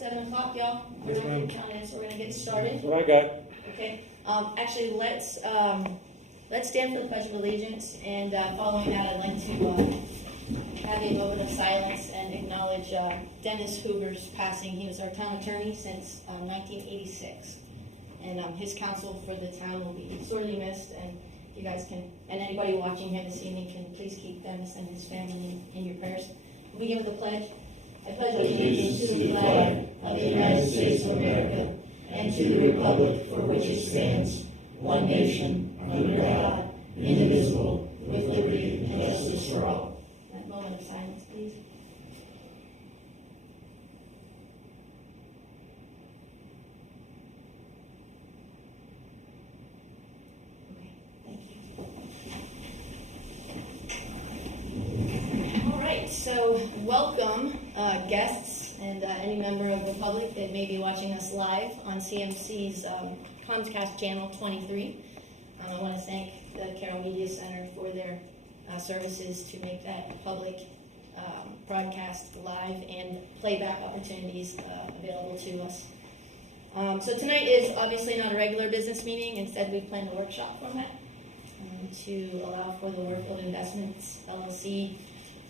7 o'clock, y'all? We're not getting counted, so we're gonna get started. That's what I got. Okay, actually, let's stand for the Pledge of Allegiance, and following that, I'd like to have a moment of silence and acknowledge Dennis Hoover's passing. He was our town attorney since 1986, and his counsel for the town will be sorely missed, and you guys can, and anybody watching here this evening can please keep Dennis and his family in your prayers. We begin with the pledge. I pledge allegiance to the flag of the United States of America and to the republic for which it stands, one nation, under God, indivisible, with liberty and justice for all. That moment of silence, please. Okay, thank you. All right, so welcome, guests and any member of the public that may be watching us live on CMC's Comcast Channel 23. I want to thank the Carroll Media Center for their services to make that public broadcast live and playback opportunities available to us. So tonight is obviously not a regular business meeting. Instead, we've planned a workshop format to allow for the Warfield Investments LLC,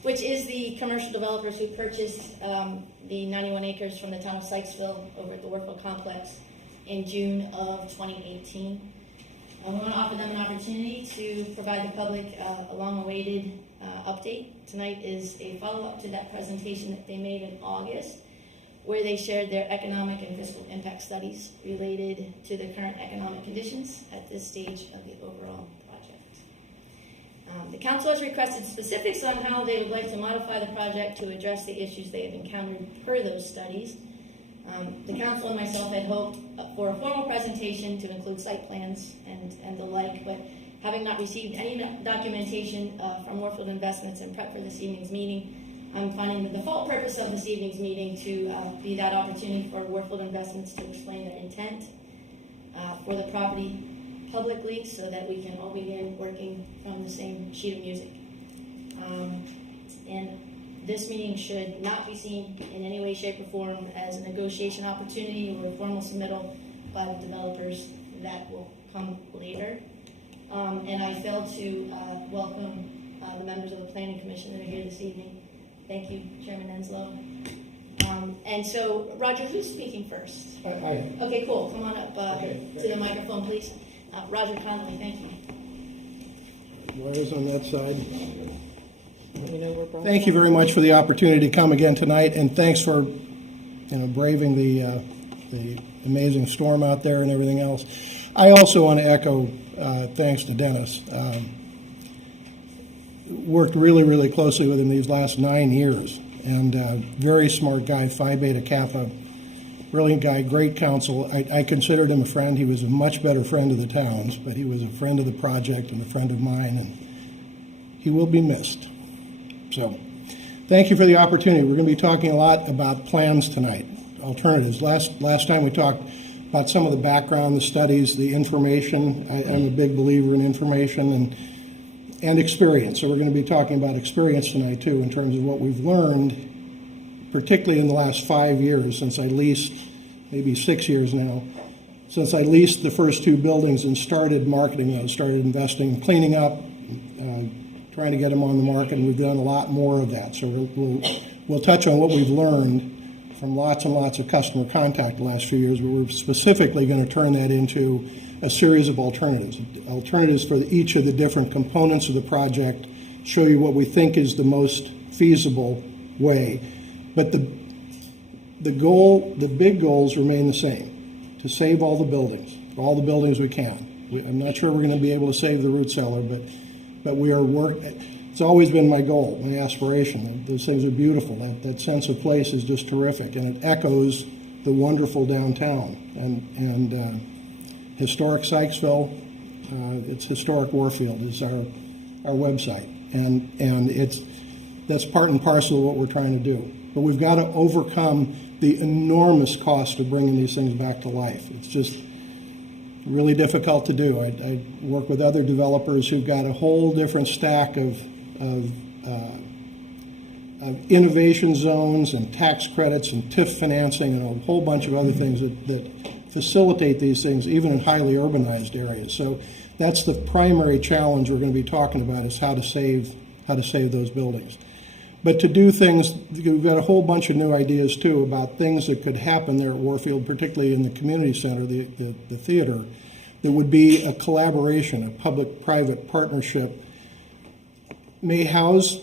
which is the commercial developers who purchased the 91 acres from the town of Sykesville over at the Warfield Complex in June of 2018. We want to offer them an opportunity to provide the public a long-awaited update. Tonight is a follow-up to that presentation that they made in August, where they shared their economic and fiscal impact studies related to the current economic conditions at this stage of the overall project. The council has requested specifics on how they would like to modify the project to address the issues they have encountered per those studies. The council and myself had hoped for a formal presentation to include site plans and the like, but having not received any documentation from Warfield Investments in prep for this evening's meeting, I'm finding the default purpose of this evening's meeting to be that opportunity for Warfield Investments to explain their intent for the property publicly so that we can all begin working from the same sheet of music. And this meeting should not be seen in any way, shape, or form as a negotiation opportunity or a formal submittal by the developers. That will come later. And I failed to welcome the members of the Planning Commission that are here this evening. Thank you, Chairman Enslow. And so, Roger, who's speaking first? I. Okay, cool. Come on up to the microphone, please. Roger Connolly, thank you. Laura's on that side. Thank you very much for the opportunity to come again tonight, and thanks for braving the amazing storm out there and everything else. I also want to echo thanks to Dennis. Worked really, really closely with him these last 9 years, and very smart guy, Phi Beta Kappa, brilliant guy, great counsel. I considered him a friend. He was a much better friend of the town's, but he was a friend of the project and a friend of mine, and he will be missed. So, thank you for the opportunity. We're going to be talking a lot about plans tonight, alternatives. Last time we talked about some of the background, the studies, the information. I'm a big believer in information and experience. So we're going to be talking about experience tonight too, in terms of what we've learned, particularly in the last 5 years since I leased, maybe 6 years now, since I leased the first 2 buildings and started marketing those, started investing, cleaning up, trying to get them on the market, and we've done a lot more of that. So we'll touch on what we've learned from lots and lots of customer contact the last few years, but we're specifically going to turn that into a series of alternatives for each of the different components of the project, show you what we think is the most feasible way. But the big goals remain the same: to save all the buildings we can. I'm not sure we're going to be able to save the root cellar, but we are it's always been my goal, my aspiration. Those things are beautiful. That sense of place is just terrific, and it echoes the wonderful downtown and historic Sykesville. It's historic Warfield is our website, and that's part and parcel of what we're trying to do. But we've got to overcome the enormous cost of bringing these things back to life. It's just really difficult to do. I work with other developers who've got a whole different stack of innovation zones and tax credits and TIF financing and a whole bunch of other things that facilitate these things, even in highly urbanized areas. So that's the primary challenge we're going to be talking about, is how to save those buildings. But to do things, we've got a whole bunch of new ideas too about things that could happen there at Warfield, particularly in the community center, the theater, that would be a collaboration, a public-private partnership, may house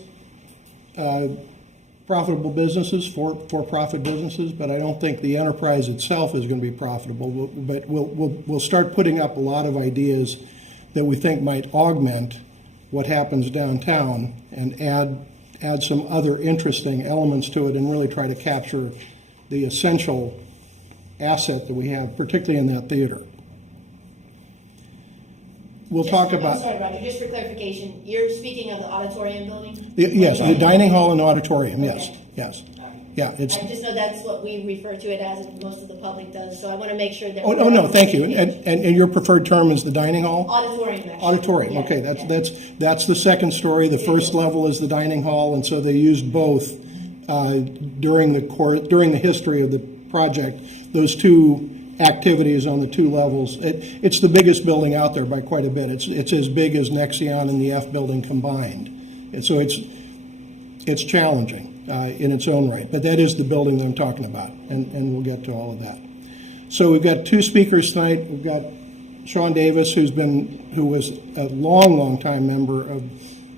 profitable businesses, for-profit businesses, but I don't think the enterprise itself is going to be profitable. But we'll start putting up a lot of ideas that we think might augment what happens downtown and add some other interesting elements to it and really try to capture the essential asset that we have, particularly in that theater. We'll talk about... I'm sorry, Roger, just for clarification, you're speaking of the auditorium building? Yes, the dining hall and auditorium, yes, Okay. yes. Yeah, it's... I just know that's what we refer to it as, and most of the public does, so I want to make sure that... Oh, no, thank you. And your preferred term is the dining hall? Auditorium, actually. Auditorium, Yeah, okay, yeah. that's the second story. The first level is the dining hall, and so they used both during the history of the project. Those two activities on the two levels. It's the biggest building out there by quite a bit. It's as big as Nexion and the F building combined, and so it's challenging in its own right. But that is the building that I'm talking about, and we'll get to all of that. So we've got two speakers tonight. We've got Sean Davis, who was a long time member of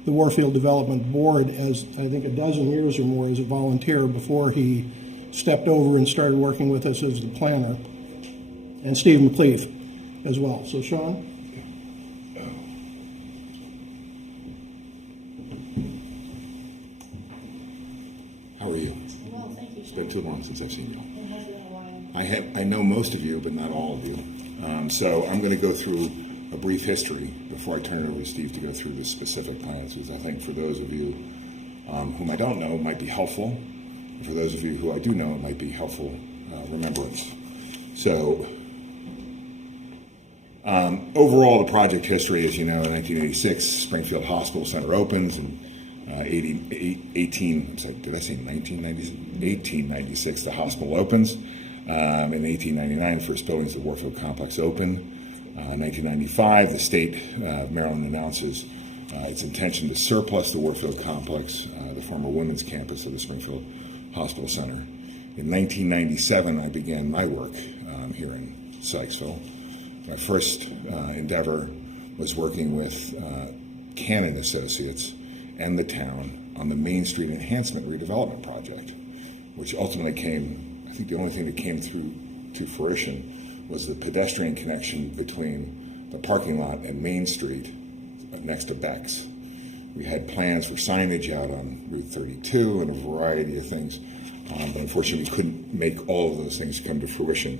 the Warfield Development Board, as I think a dozen years or more as a volunteer before he stepped over and started working with us as the planner, and Steve McLeaf as well. So Sean? How are you? Well, thank you. It's been too long since I've seen you. It has been a while. I know most of you, but not all of you. So I'm going to go through a brief history before I turn it over to Steve to go through the specific plans, because I think for those of you whom I don't know, it might be helpful. And for those of you who I do know, it might be helpful remembrance. So overall, the project history, as you know, in 1986, Springfield Hospital Center opens, and 1896, the hospital opens. In 1899, the first buildings of the Warfield complex open. In 1995, the state of Maryland announces its intention to surplus the Warfield complex, the former women's campus of the Springfield Hospital Center. In 1997, I began my work here in Sykesville. My first endeavor was working with Cannon Associates and the town on the Main Street Enhancement Redevelopment Project, which ultimately came, I think the only thing that came through to fruition was the pedestrian connection between the parking lot and Main Street next to Beck's. We had plans for signage out on Route 32 and a variety of things, but unfortunately we couldn't make all of those things come to fruition.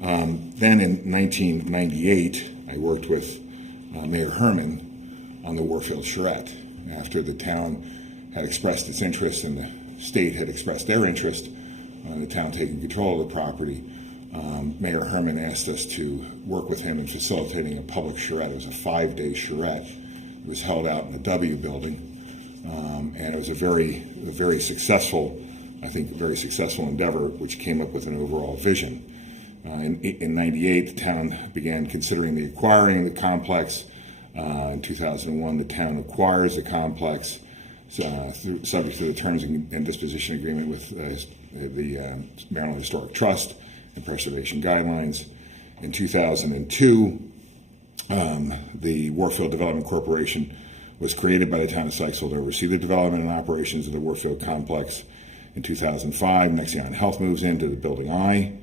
Then in 1998, I worked with Mayor Herman on the Warfield charrette. After the town had expressed its interest and the state had expressed their interest, the town taking control of the property, Mayor Herman asked us to work with him in facilitating a public charrette. It was a 5-day charrette. It was held out in the W building, and it was a very successful, I think, very successful endeavor, which came up with an overall vision. In 98, the town began considering the acquiring the complex. In 2001, the town acquires the complex, subject to the terms and disposition agreement with the Maryland Historic Trust and preservation guidelines. In 2002, the Warfield Development Corporation was created by the town of Sykesville to oversee the development and operations of the Warfield complex. In 2005, Nexion Health moves into the Building I.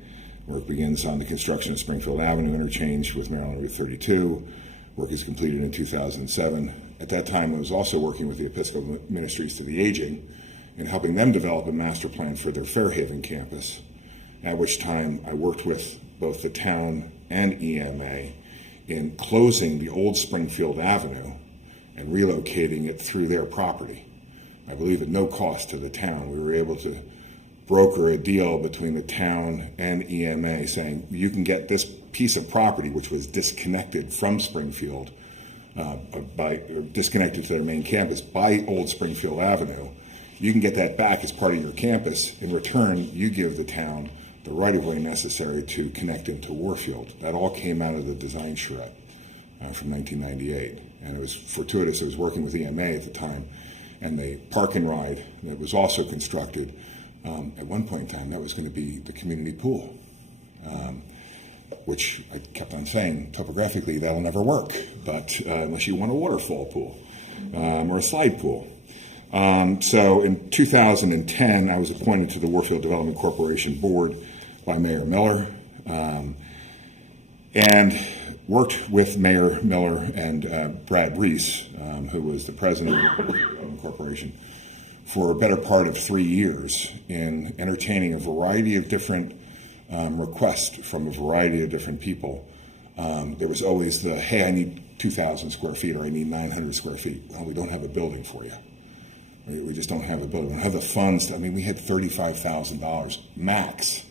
Work begins on the construction of Springfield Avenue interchange with Maryland Route 32. Work is completed in 2007. At that time, I was also working with the Episcopal Ministries to the Aging and helping them develop a master plan for their Fairhaven campus, at which time I worked with both the town and EMA in closing the old Springfield Avenue and relocating it through their property. I believe at no cost to the town. We were able to broker a deal between the town and EMA saying, you can get this piece of property, which was disconnected from Springfield, disconnected to their main campus by Old Springfield Avenue, you can get that back as part of your campus. In return, you give the town the right-of-way necessary to connect into Warfield. That all came out of the design charrette from 1998. And it was fortuitous. I was working with EMA at the time, and the park and ride that was also constructed, at one point in time, that was going to be the community pool, which I kept on saying, topographically, that'll never work, but unless you want a waterfall pool or a slide pool. So in 2010, I was appointed to the Warfield Development Corporation Board by Mayor Miller, and worked with Mayor Miller and Brad Reese, who was the president of the Development Corporation, for a better part of 3 years in entertaining a variety of different requests from a variety of different people. There was always the, hey, I need 2,000 square feet, or I need 900 square feet. Well, we don't have a building for you. We just don't have a building. We don't have the funds. We had $35,000 max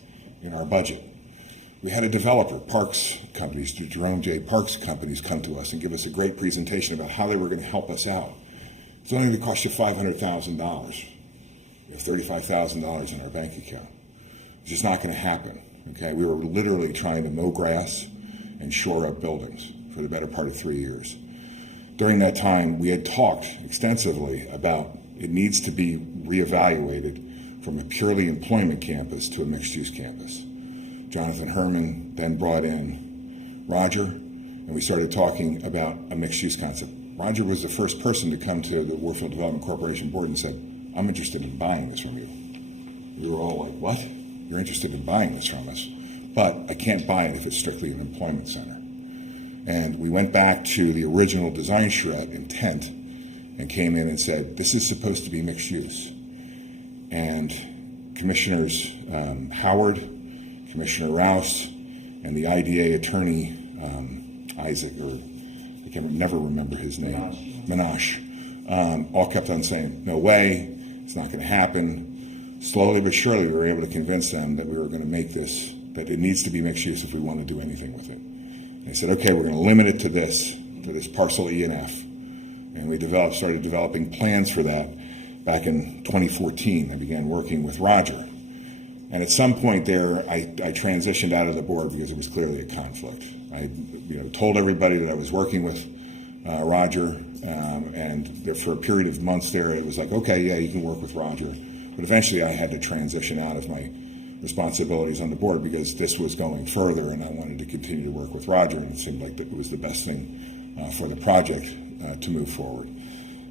in our budget. We had a developer, Parks companies, Jerome J. Parks companies, come to us and give us a great presentation about how they were going to help us out. It's only going to cost you $500,000. We have $35,000 in our bank account. It's just not going to happen. Okay, we were literally trying to mow grass and shore up buildings for the better part of 3 years. During that time, we had talked extensively about it needs to be reevaluated from a purely employment campus to a mixed-use campus. Jonathan Herman then brought in Roger, and we started talking about a mixed-use concept. Roger was the first person to come to the Warfield Development Corporation Board and said, I'm interested in buying this from you. We were all like, what? You're interested in buying this from us? But I can't buy it if it's strictly an employment center. And we went back to the original design charrette intent and came in and said, this is supposed to be mixed use. And Commissioners Howard, Commissioner Rouse, and the IDA attorney, Isaac, or I can never remember his name, Minash, all kept on saying, no way, it's not going to happen. Slowly but surely, we were able to convince them that we were going to make this, that it needs to be mixed use if we want to do anything with it. And they said, okay, we're going to limit it to this parcel E and F. And we started developing plans for that back in 2014. I began working with Roger. And at some point there, I transitioned out of the board because it was clearly a conflict. I told everybody that I was working with Roger, and for a period of months there, it was like, okay, yeah, you can work with Roger. But eventually I had to transition out of my responsibilities on the board because this was going further, and I wanted to continue to work with Roger, and it seemed like it was the best thing for the project to move forward.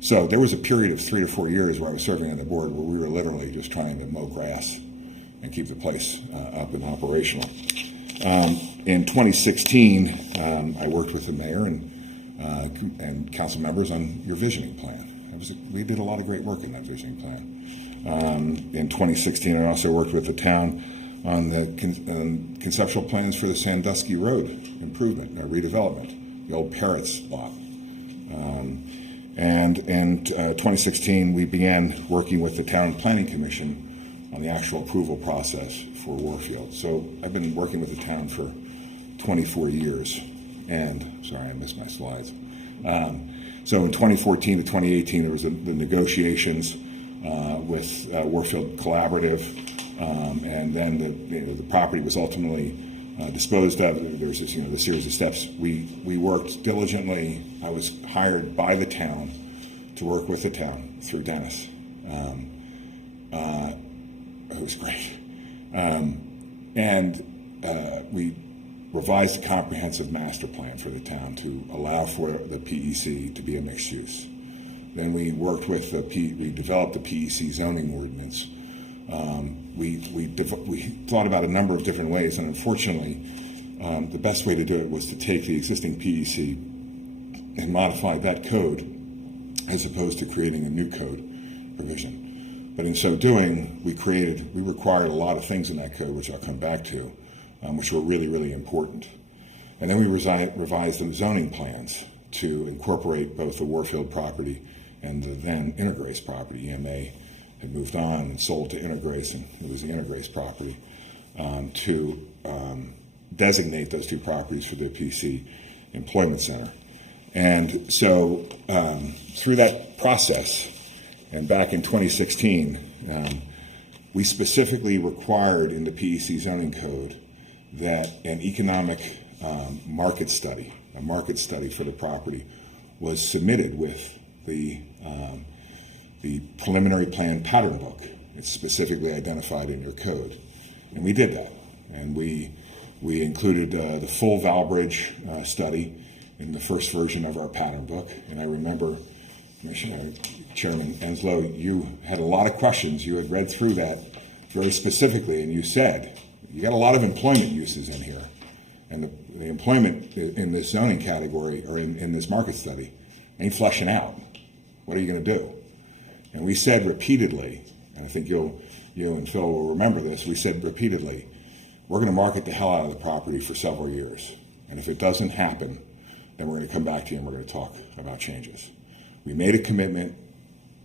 So there was a period of 3 to 4 years where I was serving on the board where we were literally just trying to mow grass and keep the place up and operational. In 2016, I worked with the mayor and council members on your visioning plan. We did a lot of great work in that visioning plan. In 2016, I also worked with the town on the conceptual plans for the Sandusky Road improvement, redevelopment, the old Parrots lot. And in 2016, we began working with the Town Planning Commission on the actual approval process for Warfield. So I've been working with the town for 24 years. And, sorry, I missed my slides. So in 2014 to 2018, there was the negotiations with Warfield Collaborative, and then the property was ultimately disposed of. There's this, the series of steps. We worked diligently. I was hired by the town to work with the town through Dennis. It was great. And we revised a comprehensive master plan for the town to allow for the PEC to be a mixed use. Then we worked with we developed the PEC zoning ordinance. We thought about a number of different ways, and unfortunately, the best way to do it was to take the existing PEC and modify that code as opposed to creating a new code provision. But in so doing, we required a lot of things in that code, which I'll come back to, which were really, really important. And then we revised the zoning plans to incorporate both the Warfield property and the then Intergrace property. EMA had moved on and sold to Intergrace, and it was the Intergrace property, to designate those two properties for the PC Employment Center. And so through that process, And back in 2016, we specifically required in the PEC zoning code that an economic market study, a market study for the property, was submitted with the preliminary plan pattern book. It's specifically identified in your code. And we did that. And we included the full Valbridge study in the first version of our pattern book. And I remember, Chairman Enslow, you had a lot of questions. You had read through that very specifically, and you said, you got a lot of employment uses in here. And the employment in this zoning category, or in this market study, ain't fleshing out. What are you going to do? And we said repeatedly, and I think you and Phil will remember this, we said repeatedly, we're going to market the hell out of the property for several years. And if it doesn't happen, then we're going to come back to you and we're going to talk about changes. We made a commitment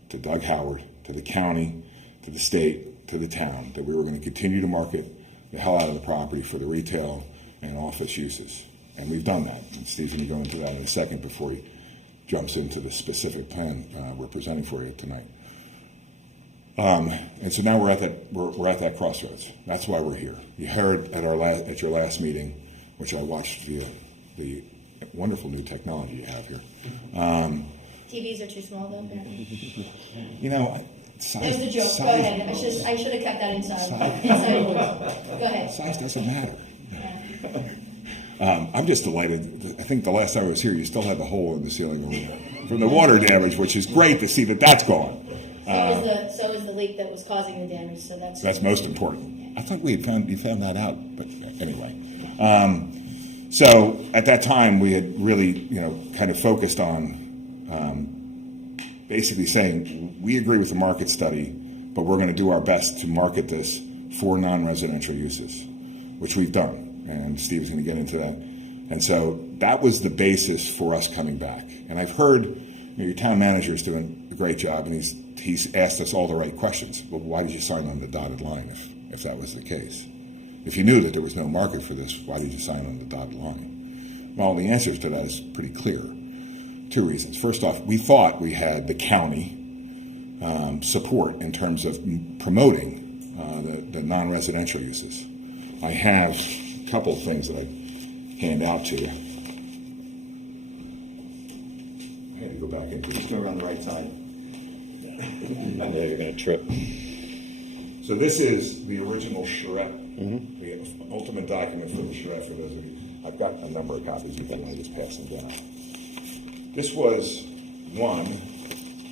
to Doug Howard, to the county, to the state, to the town, that we were going to continue to market the hell out of the property for the retail and office uses. And we've done that. And Steve's going to go into that in a second before he jumps into the specific plan we're presenting for you tonight. And so now we're at that crossroads. That's why we're here. You heard at your last meeting, which I watched via the wonderful new technology you have here. TVs are too small, though, apparently. Size, There's the joke. size, Go ahead. I should have kept that inside. Go ahead. Size doesn't matter. I'm just delighted. I think the last time I was here, you still had the hole in the ceiling from the water damage, which is great to see that that's gone. So is the leak that was causing the damage. So that's most important. I thought you found that out, but anyway. So at that time, we had really, kind of focused on basically saying we agree with the market study, but we're going to do our best to market this for non-residential uses, which we've done, and Steve's going to get into that. And so that was the basis for us coming back. And I've heard your town manager is doing a great job, and he's asked us all the right questions. Well, why did you sign on the dotted line if that was the case? If you knew that there was no market for this, why did you sign on the dotted line? Well, the answer to that is pretty clear. Two reasons. First off, we thought we had the county support in terms of promoting the non-residential uses. I have a couple of things that I hand out to you. I had to go back into Just go around the right side. Yeah, you're going to trip. So this is the original charrette, the ultimate document for the charrette, for those of you. I've got a number of copies if you want to just pass them down. This was one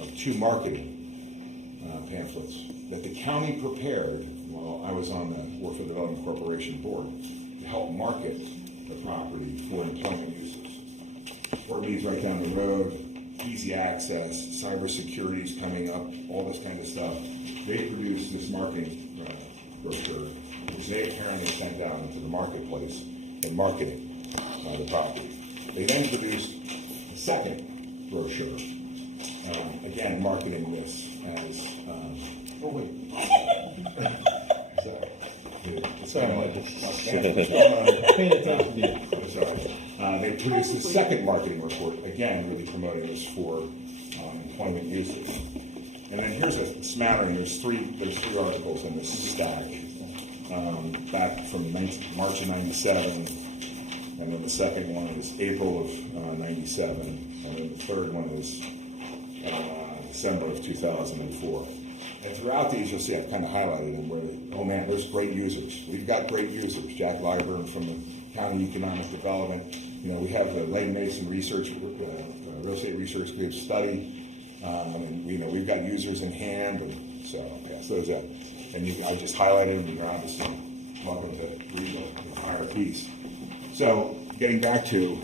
of two marketing pamphlets that the county prepared while I was on the Warfield Development Corporation board to help market the property for employment uses. Fort Lee's right down the road, easy access, cybersecurity is coming up, all this kind of stuff. They produced this marketing brochure, which they apparently sent out into the marketplace and marketing the property. They then produced a second brochure, again marketing this as. Oh wait. Sorry. Paying attention to you. Sorry. They produced a second marketing report, again really promoting this for employment uses. And then here's a smattering. There's three articles in this stack back from March of '97, and then the second one is April of '97, and then the third one is December of 2004. And throughout these, you'll see I've kind of highlighted them where, oh man, there's great users. We've got great users. Jack Lyburn from the County Economic Development. We have the Lane Mason Research, Real Estate Research Group study. And we've got users in hand, and so I'll pass those out. And I just highlighted them, and you're obviously welcome to read the entire piece. So getting back to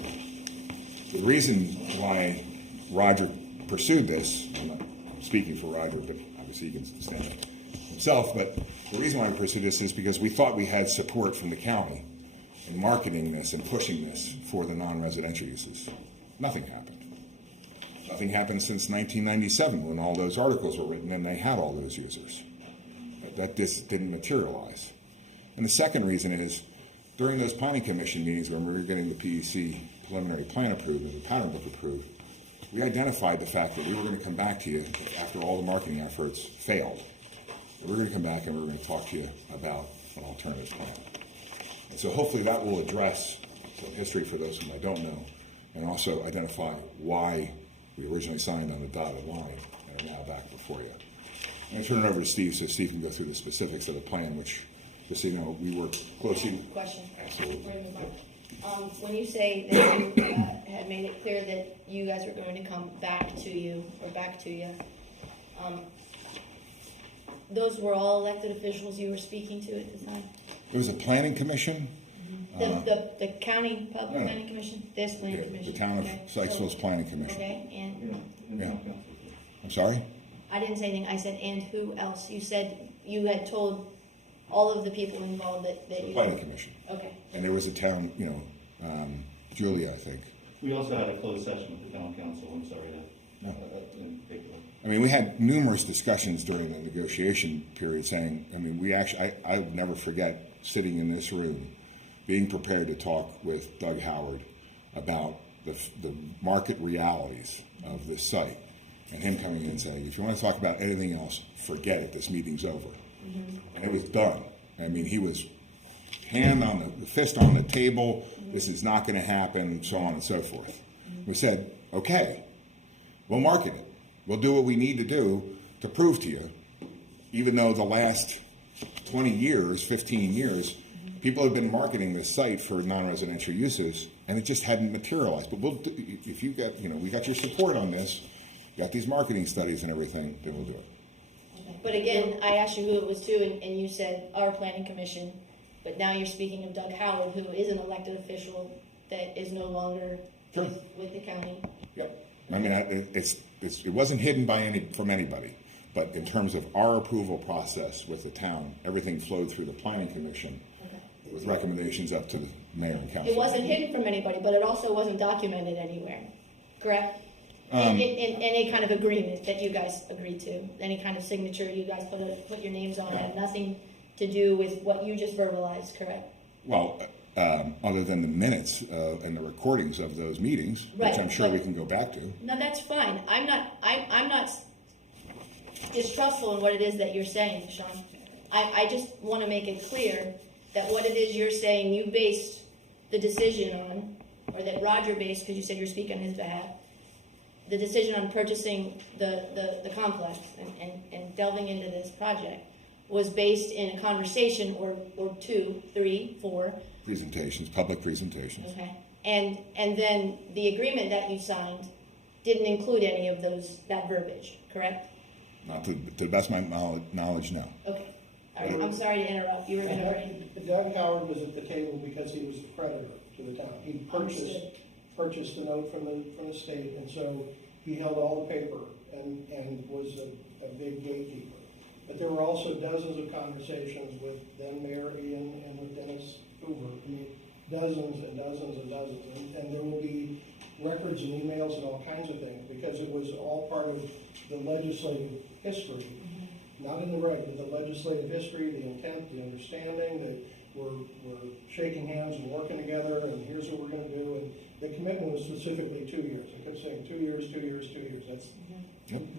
the reason why Roger pursued this, I'm not speaking for Roger, but obviously he can stand up himself, but the reason why we pursued this is because we thought we had support from the county in marketing this and pushing this for the non-residential uses. Nothing happened. Nothing happened since 1997 when all those articles were written and they had all those users. That just didn't materialize. And the second reason is during those planning commission meetings when we were getting the PEC preliminary plan approved and the pattern book approved, we identified the fact that we were going to come back to you after all the marketing efforts failed. We're going to come back and we're going to talk to you about an alternative plan. And so hopefully that will address some history for those who I don't know, and also identify why we originally signed on the dotted line and are now back before you. I'm going to turn it over to Steve so Steve can go through the specifics of the plan, which, just so you know, we work closely. Question. Absolutely. Before we move on. When you say that you had made it clear that you guys were going to come back to you, those were all elected officials you were speaking to at the time? There was a planning commission. The county, public No. planning commission, this planning Yeah, commission? the town of Okay. Sykesville's planning commission. Okay, and Yeah. I'm sorry? I didn't say anything, I said, and who else? You said you had told all of the people involved that The you. planning commission. Okay, And there was a town, Julia, I think. We also had a closed session with the town council, I'm sorry to, in particular. I mean, we had numerous discussions during the negotiation period saying, I mean, I would never forget sitting in this room, being prepared to talk with Doug Howard about the market realities of this site, and him coming in and saying, if you want to talk about anything else, forget it, this meeting's over. And it was done. I mean, he was fist on the table, this is not going to happen, so on and so forth. We said, okay, we'll market it. We'll do what we need to do to prove to you, even though the last 20 years, 15 years, people have been marketing this site for non-residential uses, and it just hadn't materialized. But if you got, we got your support on this, got these marketing studies and everything, then we'll do it. okay. But again, I asked you who it was to, and you said our planning commission, but now you're speaking of Doug Howard, who is an elected official that is no longer Sure. with the county. Yep. I mean, it wasn't hidden from anybody, but in terms of our approval process with the town, everything flowed through the planning commission Okay. with recommendations up to the mayor and council. It wasn't hidden from anybody, but it also wasn't documented anywhere, correct? In any kind of agreement that you guys agreed to, any kind of signature you guys put your names on, had nothing to do with what you just verbalized, correct? Well, other than the minutes and the recordings of those meetings, Right, which I'm sure but- we can go back to. No, that's fine. I'm not distrustful in what it is that you're saying, Sean. I just want to make it clear that what it is you're saying you based the decision on, or that Roger based, because you said you're speaking on his behalf, the decision on purchasing the complex and delving into this project was based in a conversation or 2, 3, 4. Presentations, public presentations. Okay. And then the agreement that you signed didn't include any of that verbiage, correct? Not to the best of my knowledge, no. Okay. All right. I'm sorry to interrupt. You were going to bring. Doug Howard was at the table because he was a creditor to the town. He Understood. purchased the note from the state, and so he held all the paper and was a big gatekeeper. But there were also dozens of conversations with then Mayor Ian and with Dennis Hoover. I mean, dozens and dozens and dozens. And there will be records and emails and all kinds of things because it was all part of the legislative history. Not in the reg, but the legislative history, the intent, the understanding that we're shaking hands and working together, and here's what we're going to do. And the commitment was specifically 2 years. I kept saying 2 years, 2 years, 2 years. That's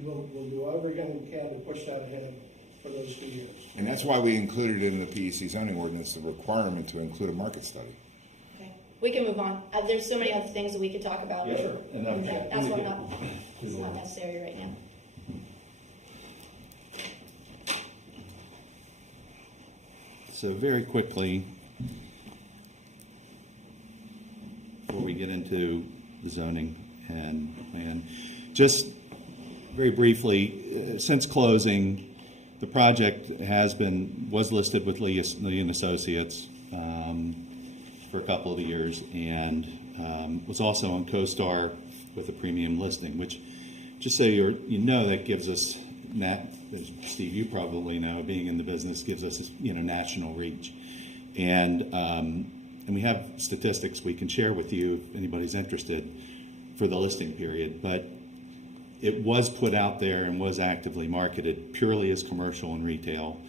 we'll do everything we can to push that ahead for those 2 years. And that's why we included in the PEC zoning ordinance the requirement to include a market study. Okay. We can move on. There's so many other things that we could talk about. Yeah, sure. And I'm sure. That's what it's not necessary right now. So very quickly, before we get into the zoning and plan, just very briefly, since closing, the project was listed with Lee and Associates for a couple of years, and was also on CoStar with a premium listing, which, just so you know, that gives us, as Steve, you probably know, being in the business, gives us national reach, and we have statistics we can share with you if anybody's interested for the listing period, but it was put out there and was actively marketed purely as commercial and retail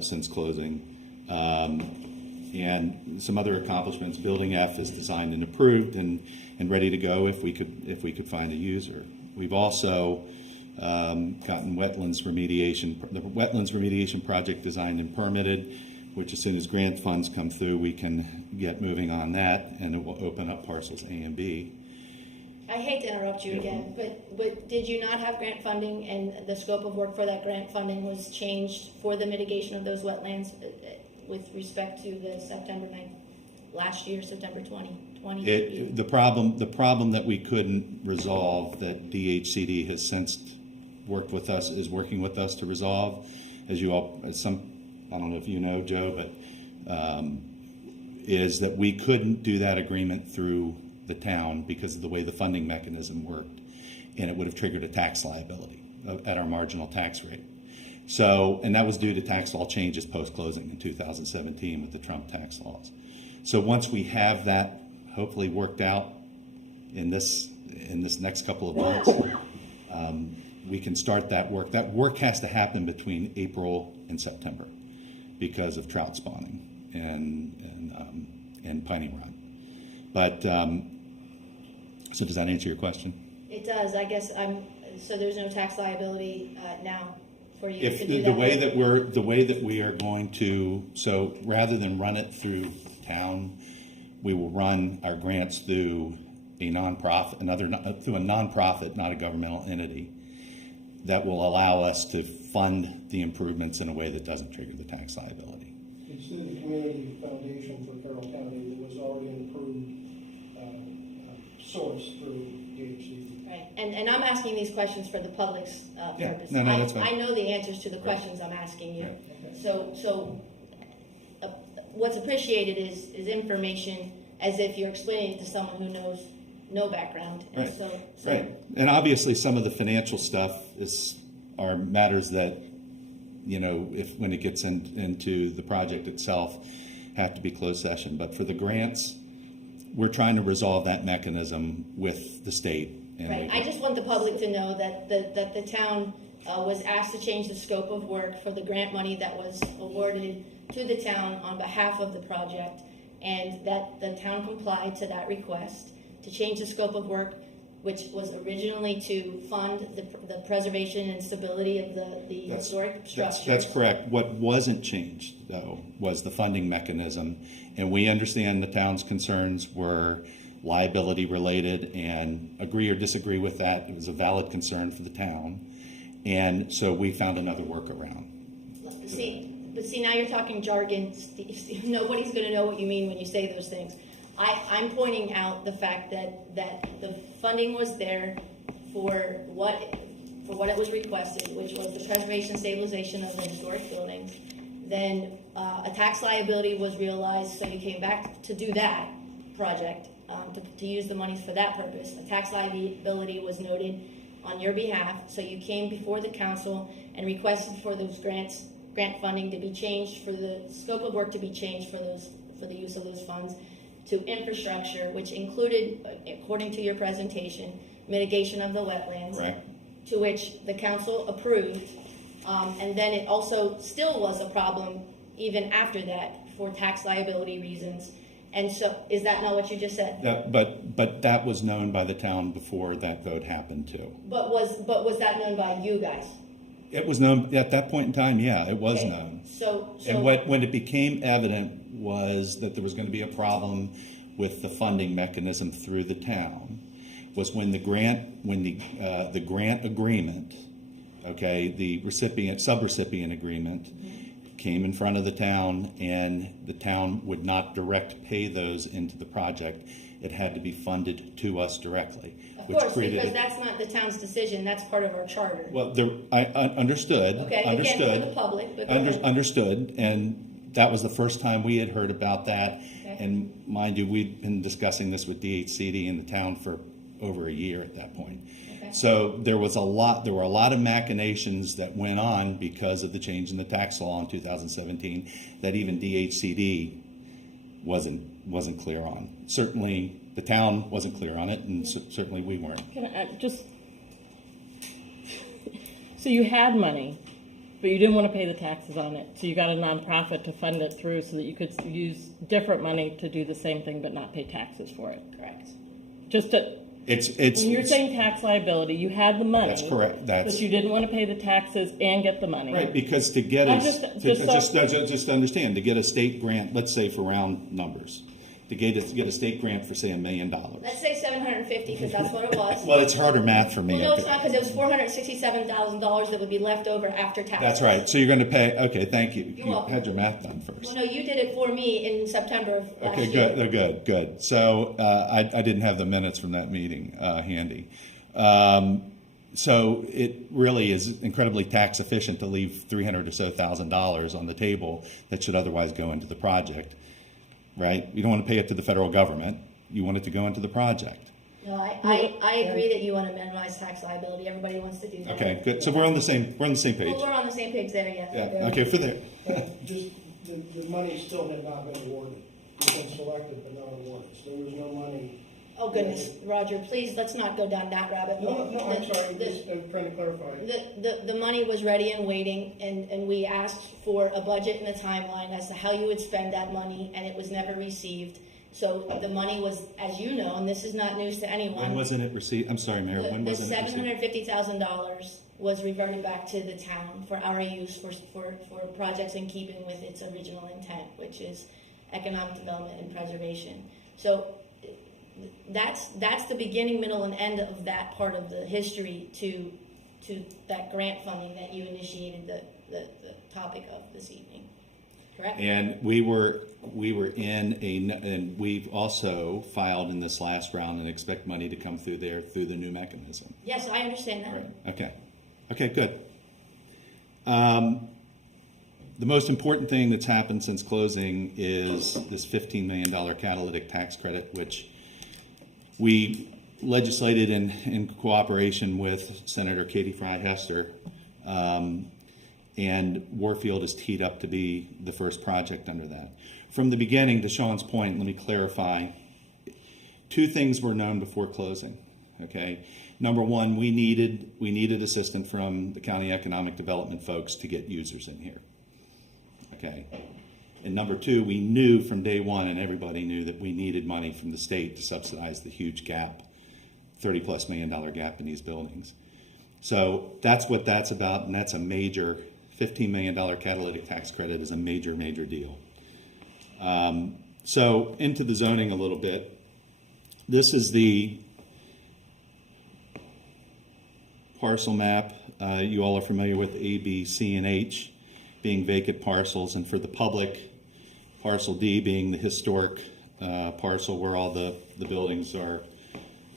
since closing. And some other accomplishments. Building F is designed and approved and ready to go if we could find a user. We've also gotten wetlands remediation, the wetlands remediation project designed and permitted, which as soon as grant funds come through, we can get moving on that, and it will open up parcels A and B. I hate to interrupt you again, but did you not have grant funding, and the scope of work for that grant funding was changed for the mitigation of those wetlands with respect to the September 9th, last year, September 2020? The problem that we couldn't resolve, that DHCD has since is working with us to resolve, I don't know if you know, Joe, but is that we couldn't do that agreement through the town because of the way the funding mechanism worked, and it would have triggered a tax liability at our marginal tax rate. So, and that was due to tax law changes post-closing in 2017 with the Trump tax laws. So once we have that hopefully worked out in this next couple of months, we can start that work. That work has to happen between April and September because of trout spawning and piney run. But so does that answer your question? It does. I guess so there's no tax liability now for you If to do the way that we are going to, so rather than run it through town, we will run our grants through a nonprofit, through a nonprofit, not a governmental entity, that will allow us to fund the improvements in a way that doesn't trigger the tax liability. It's through the Community Foundation for Carroll County that was already an approved source through DHCD. Right, and I'm asking these questions for the public's purpose. No, that's fine. I know the answers to the questions I'm asking you. So what's appreciated is information as if you're explaining it to someone who knows no background. And Right. so Right. And obviously some of the financial stuff are matters that, when it gets into the project itself, have to be closed session. But for the grants, we're trying to resolve that mechanism with the state. Right. I just want the public to know that the town was asked to change the scope of work for the grant money that was awarded to the town on behalf of the project, and that the town complied to that request to change the scope of work, which was originally to fund the preservation and stability of the historic structures. That's correct. What wasn't changed, though, was the funding mechanism. And we understand the town's concerns were liability related, and agree or disagree with that. It was a valid concern for the town. And so we found another workaround. But see, now you're talking jargon. Nobody's going to know what you mean when you say those things. I'm pointing out the fact that the funding was there for what it was requested, which was the preservation stabilization of the historic buildings. Then a tax liability was realized, so you came back to do that project, to use the monies for that purpose. A tax liability was noted on your behalf, so you came before the council and requested for those grant funding to be changed, for the scope of work to be changed for the use of those funds to infrastructure, which included, according to your presentation, mitigation of the wetlands, Right. to which the council approved, and then it also still was a problem even after that for tax liability reasons. And so, is that not what you just said? But that was known by the town before that vote happened too. But was that known by you guys? It was known at that point in time. Yeah, it was Okay. known. So And when it became evident was that there was going to be a problem with the funding mechanism through the town, was when the grant agreement, okay, the subrecipient agreement came in front of the town, and the town would not direct pay those into the project. It had to be funded to us directly. Of course, because that's not the town's decision, that's part of our charter. Well, I understood. Okay, understood. again, for the public, but go ahead. Understood, and that was the first time we had heard about that. Okay. And mind you, we'd been discussing this with DHCD in the town for over a year at that point. Okay. So there were a lot of machinations that went on because of the change in the tax law in 2017 that even DHCD wasn't clear on. Certainly, the town wasn't clear on it, and certainly we weren't. So you had money but you didn't want to pay the taxes on it. So you got a nonprofit to fund it through so that you could use different money to do the same thing but not pay taxes for it. Correct. Just to, when you're saying tax liability, you had the money. That's correct. But you didn't want to pay the taxes and get the money. Right, because to get just understand, to get a state grant, let's say for round numbers, to get a state grant for say $1 million. Let's say 750, because that's what it was. Well, it's harder math for me. Well, no, it's not, because it was $467,000 that would be left over after taxes. That's right. So you're going to pay. Okay, thank you. You're You welcome. had your math done first. Well, no, you did it for me in September of last Okay, year. good. Oh, good. So I didn't have the minutes from that meeting handy. So it really is incredibly tax efficient to leave $300,000 or so on the table that should otherwise go into the project, right? You don't want to pay it to the federal government. You want it to go into the project. No, I agree that you want to minimize tax liability. Everybody wants to do that. Okay, good. So we're on the same page. Well, we're on the same page there, yes. Yeah. Okay. For there. Just, the money still had not been awarded. It's been selected but not awarded. So there was no money. Oh, goodness, Roger, please, let's not go down that rabbit hole. No, I'm sorry, I'm trying to clarify. The money was ready and waiting, and we asked for a budget and a timeline as to how you would spend that money, and it was never received. So the money was, as you know, and this is not news to anyone. When wasn't it received? I'm sorry, Mayor. When The wasn't it received? $750,000 was reverted back to the town for our use for projects in keeping with its original intent, which is economic development and preservation. So that's the beginning, middle, and end of that part of the history to that grant funding that you initiated the topic of this evening. Correct? And we were and we've also filed in this last round and expect money to come through there through the new mechanism. Yes, I understand that. Right. Okay, good. The most important thing that's happened since closing is this $15 million catalytic tax credit, which we legislated in cooperation with Senator Katie Fry Hester, and Warfield is teed up to be the first project under that. From the beginning, to Sean's point, let me clarify, two things were known before closing. Okay, number one, we needed assistance from the county economic development folks to get users in here. Okay, and number two, we knew from day one, and everybody knew, that we needed money from the state to subsidize the huge gap, $30+ million gap in these buildings. So that's what that's about, and that's a major $15 million catalytic tax credit is a major, major deal. So into the zoning a little bit. This is the parcel map. You all are familiar with A, B, C, and H being vacant parcels, and for the public, parcel D being the historic parcel where all the buildings are,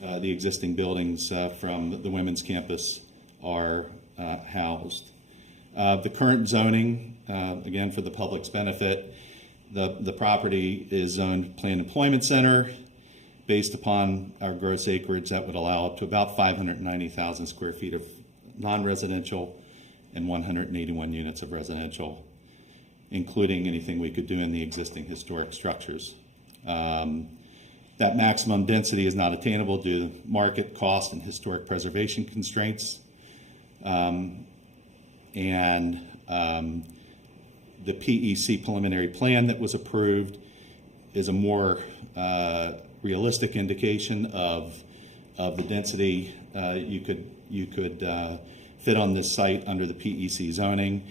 the existing buildings from the women's campus are housed. The current zoning, again for the public's benefit, the property is zoned planned employment center. Based upon our gross acreage, that would allow up to about 590,000 square feet of non-residential and 181 units of residential, including anything we could do in the existing historic structures. That maximum density is not attainable due to market cost and historic preservation constraints. The PEC preliminary plan that was approved is a more realistic indication of the density you could fit on this site under the PEC zoning.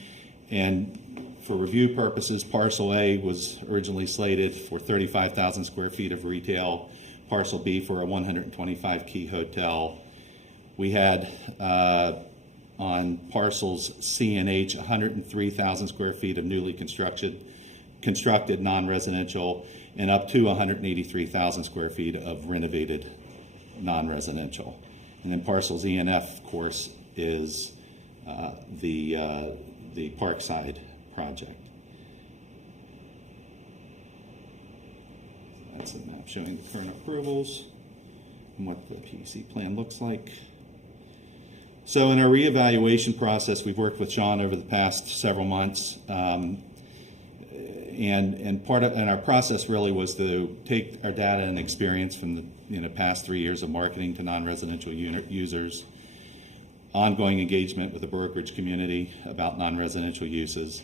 And for review purposes, Parcel A was originally slated for 35,000 square feet of retail, Parcel B for a 125-key hotel. We had on parcels C and H 103,000 square feet of newly constructed non-residential, and up to 183,000 square feet of renovated non-residential. And then parcels E and F, of course, is the Parkside project. That's a map showing the current approvals and what the PEC plan looks like. So in our reevaluation process, we've worked with Sean over the past several months, and our process really was to take our data and experience from the past 3 years of marketing to non-residential users, ongoing engagement with the brokerage community about non-residential uses.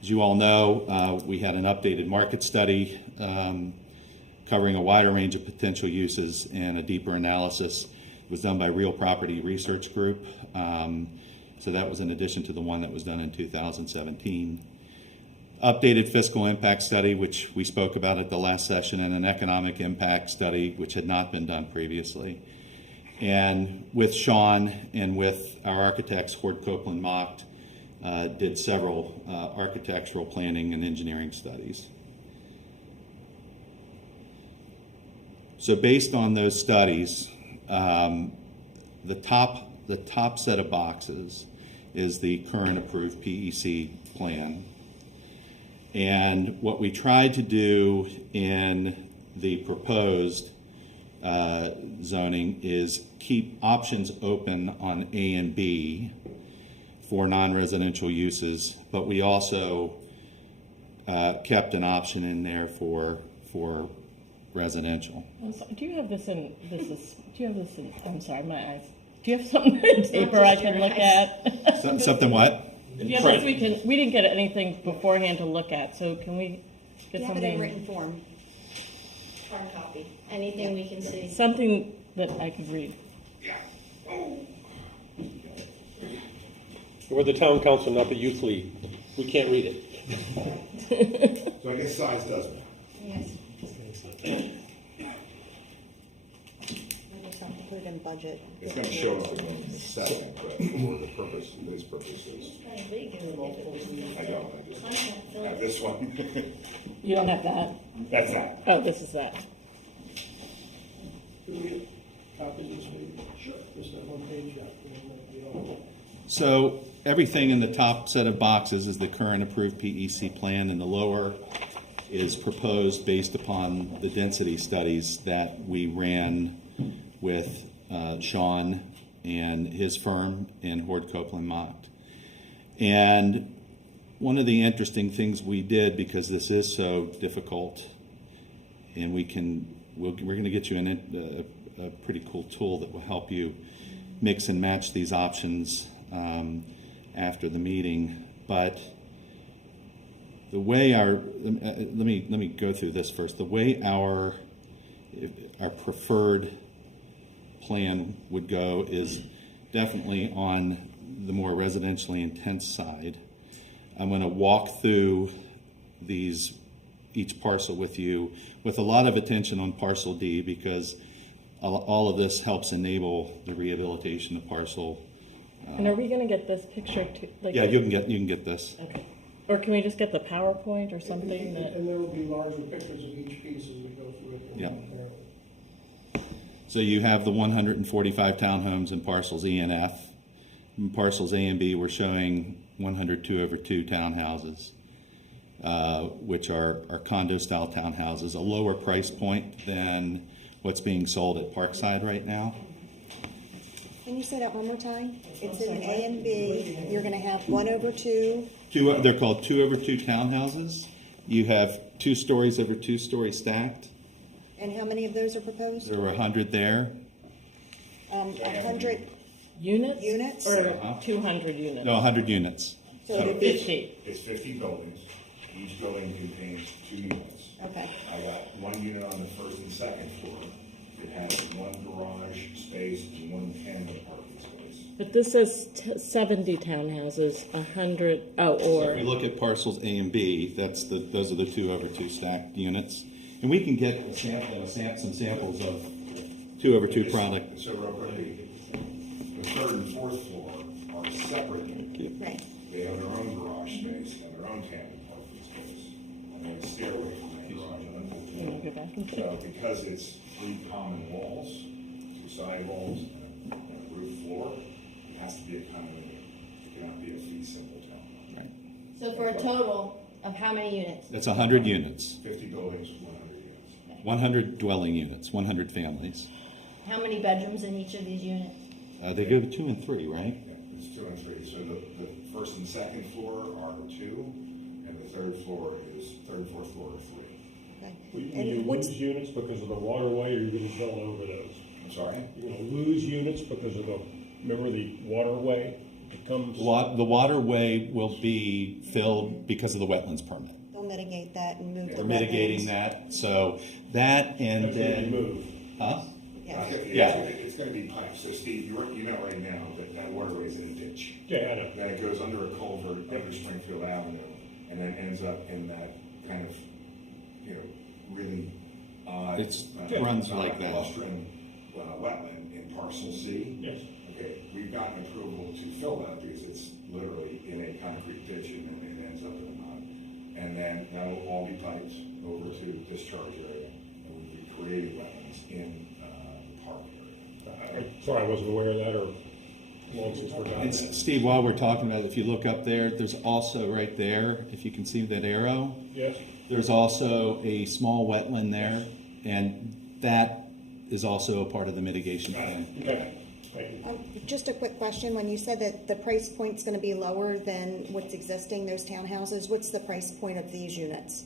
As you all know, we had an updated market study covering a wider range of potential uses, and a deeper analysis was done by Real Property Research Group. So that was in addition to the one that was done in 2017. Updated fiscal impact study, which we spoke about at the last session, and an economic impact study, which had not been done previously. And with Sean and with our architects, Hord Copeland Mocht, did several architectural planning and engineering studies. So based on those studies, the top set of boxes is the current approved PEC plan. And what we tried to do in the proposed zoning is keep options open on A and B for non-residential uses, but we also kept an option in there for residential. Do you have this in, I'm sorry, my eyes. Do you have something in paper I can look at? Something what? Yeah, this we didn't get anything beforehand to look at, so can we get You have it something? in written form. Hard copy, anything we can see. Something that I could read. We're the town council, not the youth league. We can't read it. So I guess size doesn't matter. Yes. I just have to put it in budget. It's going to show up in the second, but for the purpose, these purposes, Kind of big, isn't it? I don't. I just have this one. You don't have that? That's not. Oh, this is that. Copies this week? Sure. Just that one page, yeah. So everything in the top set of boxes is the current approved PEC plan, and the lower is proposed based upon the density studies that we ran with Sean and his firm and Hord Copeland Mocht. And one of the interesting things we did, because this is so difficult, and we're going to get you a pretty cool tool that will help you mix and match these options after the meeting. But the way let me go through this first. The way our preferred plan would go is definitely on the more residentially intense side. I'm going to walk through each parcel with you with a lot of attention on parcel D, because all of this helps enable the rehabilitation of parcel. And are we gonna get this picture too? Yeah, you can get this. Okay. Or can we just get the PowerPoint or something that? And there will be larger pictures of each piece as we go through it. Yeah. So you have the 145 townhomes in parcels E and F. In parcels A and B, we're showing 102/2 townhouses, which are condo-style townhouses, a lower price point than what's being sold at Parkside right now. Can you say that one more time? It's in A and B. You're going to have 1/2. They're called 2/2 townhouses. You have 2 stories over 2 stories stacked. And how many of those are proposed? There were 100 there. 100 Units? units? Or 200 units? No, 100 units. So it'd be, 50. It's 50 buildings. Each building contains 2 units. okay. I got 1 unit on the first and second floor. It has 1 garage space and 1 tandem parking space. But this says 70 townhouses, 100, So if we look at parcels A and B, those are the 2/2 stacked units. And we can get some samples of 2/2 product. So real quickly, the 3rd and 4th floor are separate units. Right. They have their own garage space and their own tandem parking space. And they have a stairway from that garage on the 4th you want to floor. go back and see? So because it's 3 common walls, 2 side walls, and a roof floor, it has to be a condominium. It cannot be a fee simple town. Right. So for a total of how many units? It's 100 units, 50 buildings, 100 units. 100 dwelling units, 100 families. How many bedrooms in each of these units? They go 2 and 3, right? Yeah, it's 2 and 3. So the first and second floor are 2, and the 3rd and 4th floor are 3. Okay. Will you And what's, lose units because of the waterway, or you're going to build over those? I'm sorry? You're going to lose units because of the remember the waterway that comes? The waterway will be filled because of the wetlands permit. They'll mitigate that and move the We're wetlands. mitigating that, so that and That's gonna be then, moved. huh? Yeah. Yeah. It's gonna be piped, so Steve, you know right now that waterway is in a ditch. Yeah, I know. Then it goes under a culvert, under Springfield Avenue, and then ends up in that kind of, really odd. It runs like that. Clustering, wetland in Parcel C. Yes. Okay, we've gotten approval to fill that because it's literally in a concrete ditch and then it ends up in a pond. And then that'll all be piped over to discharge area, and we'll be creating wetlands in the park area. Sorry, I wasn't aware of that, or long since forgotten. And Steve, while we're talking about it, if you look up there, there's also right there, if you can see that arrow, Yes? there's also a small wetland there, and that is also a part of the mitigation plan. Okay, thank you. Just a quick question, when you said that the price point's gonna be lower than what's existing, those townhouses, what's the price point of these units?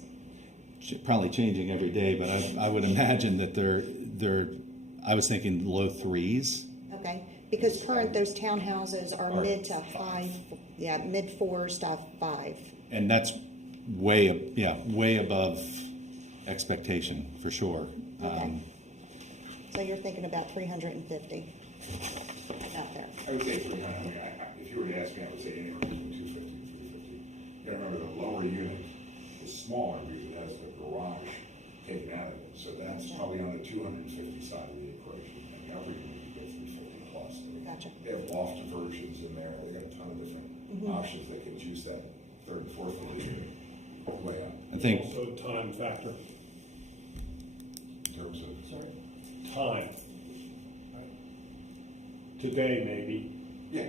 Probably changing every day, but I would imagine that I was thinking low threes. Okay, because current, those townhouses are mid to five, mid fours to five. And that's way above expectation, for sure. Okay. So you're thinking about 350 out there. I would say 300. If you were to ask me, I would say anywhere between 250 and 350. You gotta remember the lower unit is smaller because it has the garage taken out of it. So that's probably on the 250 side of the equation. And the upper unit, you get 350 plus. Gotcha. They have loft diversions in there. They got a ton of different options that can juice that third and fourth floor unit way up I think Also time factor. in terms of. Time. Today, maybe. Yeah.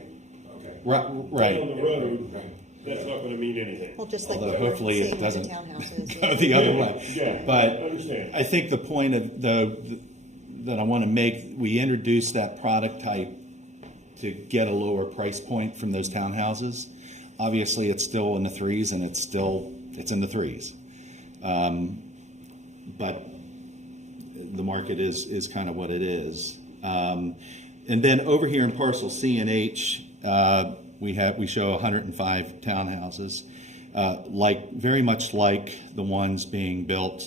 Okay. right. On the road, Right. that's not gonna mean anything. Well, just like Although what we're hopefully it seeing with the doesn't townhouses. go the other way. Yeah, But I understand. I think the point of that I want to make, we introduced that product type to get a lower price point from those townhouses. Obviously, it's still in the threes, and it's in the threes. But the market is kind of what it is. And then over here in parcel C and H, we show 105 townhouses, very much like the ones being built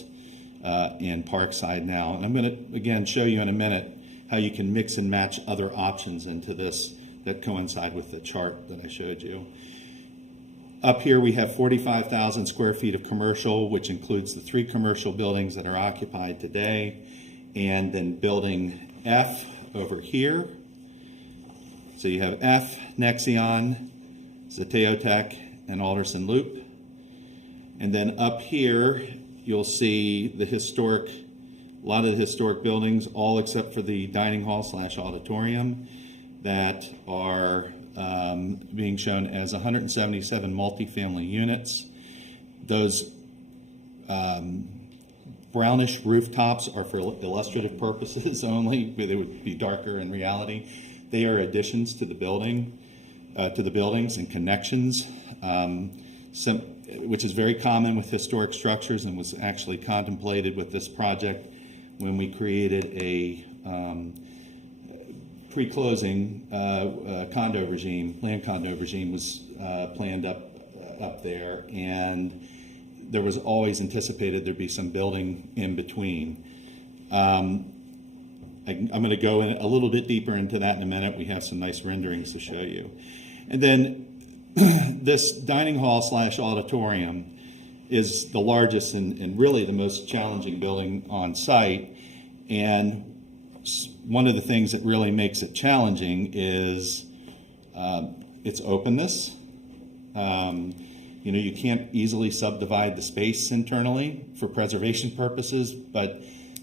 in Parkside now. And I'm going to again show you in a minute how you can mix and match other options into this that coincide with the chart that I showed you. Up here we have 45,000 square feet of commercial, which includes the 3 commercial buildings that are occupied today, and then building F over here. So you have F, Nexion, Zateotech, and Alderson Loop. And then up here, you'll see a lot of the historic buildings, all except for the dining hall / auditorium, that are being shown as 177 multifamily units. Those brownish rooftops are for illustrative purposes only, but they would be darker in reality. They are additions to the building, to the buildings and connections, which is very common with historic structures and was actually contemplated with this project when we created a pre-closing condo regime. Land condo regime was planned up there, and there was always anticipated there'd be some building in between. I'm going to go in a little bit deeper into that in a minute. We have some nice renderings to show you. And then this dining hall / auditorium is the largest and really the most challenging building on site. And one of the things that really makes it challenging is its openness. You can't easily subdivide the space internally for preservation purposes, but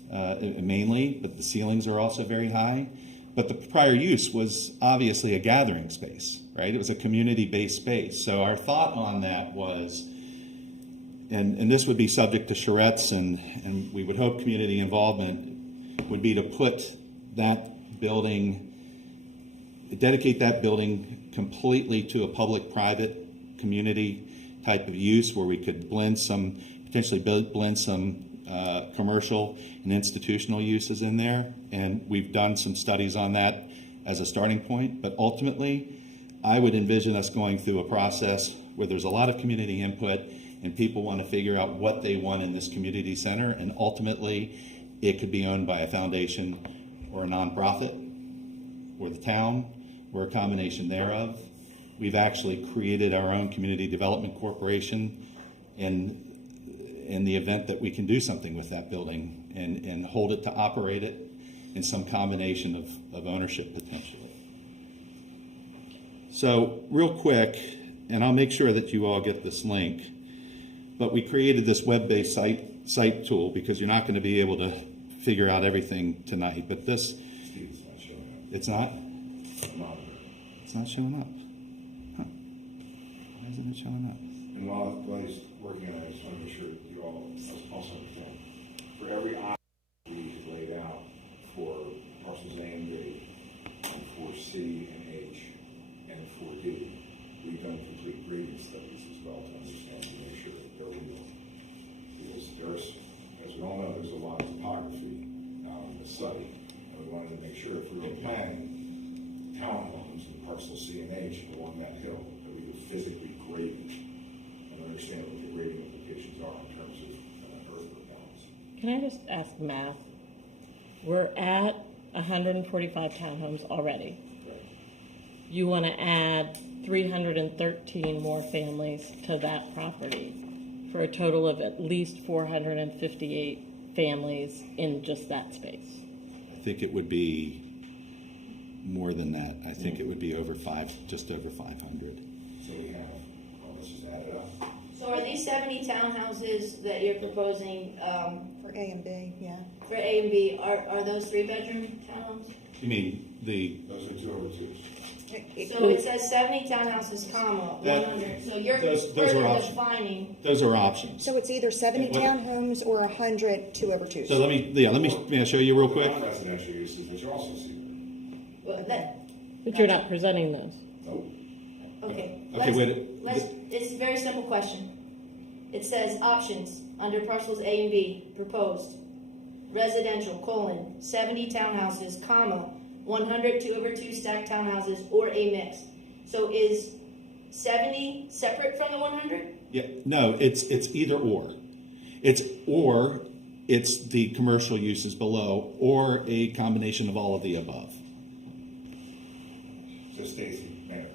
the ceilings are also very high. But the prior use was obviously a gathering space, right? It was a community-based space. So our thought on that was, and this would be subject to charrettes, and we would hope community involvement would be to put that building, dedicate that building completely to a public-private community type of use where we could potentially blend some commercial and institutional uses in there. And we've done some studies on that as a starting point, but ultimately, I would envision us going through a process where there's a lot of community input and people want to figure out what they want in this community center, and ultimately, it could be owned by a foundation or a nonprofit or the town or a combination thereof. We've actually created our own community development corporation in the event that we can do something with that building and hold it to operate it in some combination of ownership potentially. So real quick, and I'll make sure that you all get this link, but we created this web-based site tool because you're not going to be able to figure out everything tonight, but this, Steve, it's not showing up. it's not? Monitor. It's not showing up. Huh. Why isn't it showing up? And while he's working on it, I just want to make sure you all also understand. For every option we have laid out for parcels A and B, and for C and H, and for D, we've done complete grading studies as well to understand and make sure that they're real. Because there's, as we all know, there's a lot of topography in the study, and we wanted to make sure if we were planning townhomes in parcel C and H along that hill, that we could physically grade it and understand what the grading implications are in terms of earth performance. Can I just ask math? We're at 145 townhomes already. Right. You want to add 313 more families to that property for a total of at least 458 families in just that space. I think it would be more than that. I think it would be just over 500. So we have, well, let's just add it up. So are these 70 townhouses that you're proposing For A and B, yeah. for A and B, are those 3-bedroom townhomes? You mean Those are 2 over 2s. So it says 70 townhouses, comma, That- 100, so you're those are further options. defining. those are options. So it's either 70 What- townhomes or 100 2/2s. So may I show you real quick? Non-residential uses, which are also C. Well, that, But you're not presenting those. Nope. okay. Okay, wait. It's a very simple question. It says options under parcels A and B, proposed, residential, 70 townhouses, comma, 100 2/2 stacked townhouses, or a mix. So is 70 separate from the 100? Yeah, no, it's either or. It's the commercial uses below, or a combination of all of the above. So Stacy, Mayor,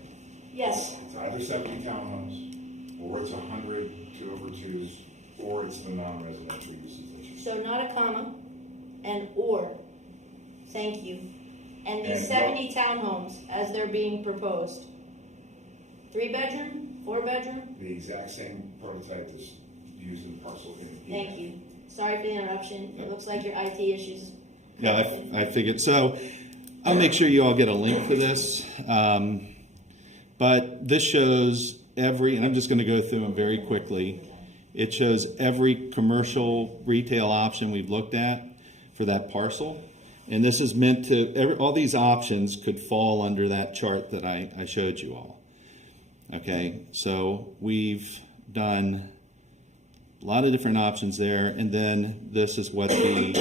Yes. it's either 70 townhomes, or it's 100 2 over 2s, or it's the non-residential uses that you. So not a comma, and or. Thank you. And these And 70 townhomes, as they're being proposed, 3-bedroom, 4-bedroom? The exact same prototype that's used in parcel A. Thank you. Sorry for the interruption. It looks like your IT issues. Yeah, I figured. So I'll make sure you all get a link for this. But this shows and I'm just going to go through them very quickly. It shows every commercial retail option we've looked at for that parcel. And this is meant to, all these options could fall under that chart that I showed you all. Okay, so we've done a lot of different options there, and then this is what the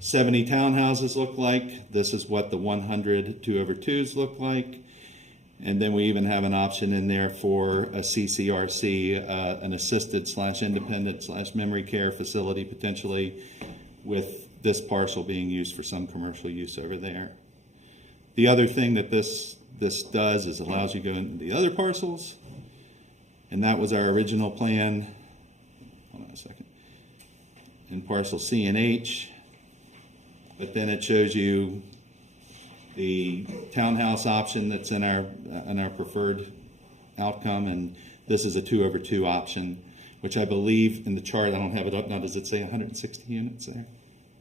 70 townhouses look like. This is what the 100 2/2s look like. And then we even have an option in there for a CCRC, an assisted/independent/memory care facility, potentially, with this parcel being used for some commercial use over there. The other thing that this does is allows you to go into the other parcels, and that was our original plan. Hold on a second. In parcel C and H, but then it shows you the townhouse option that's in our preferred outcome, and this is a 2/2 option, which I believe in the chart, I don't have it up now, does it say 160 units there?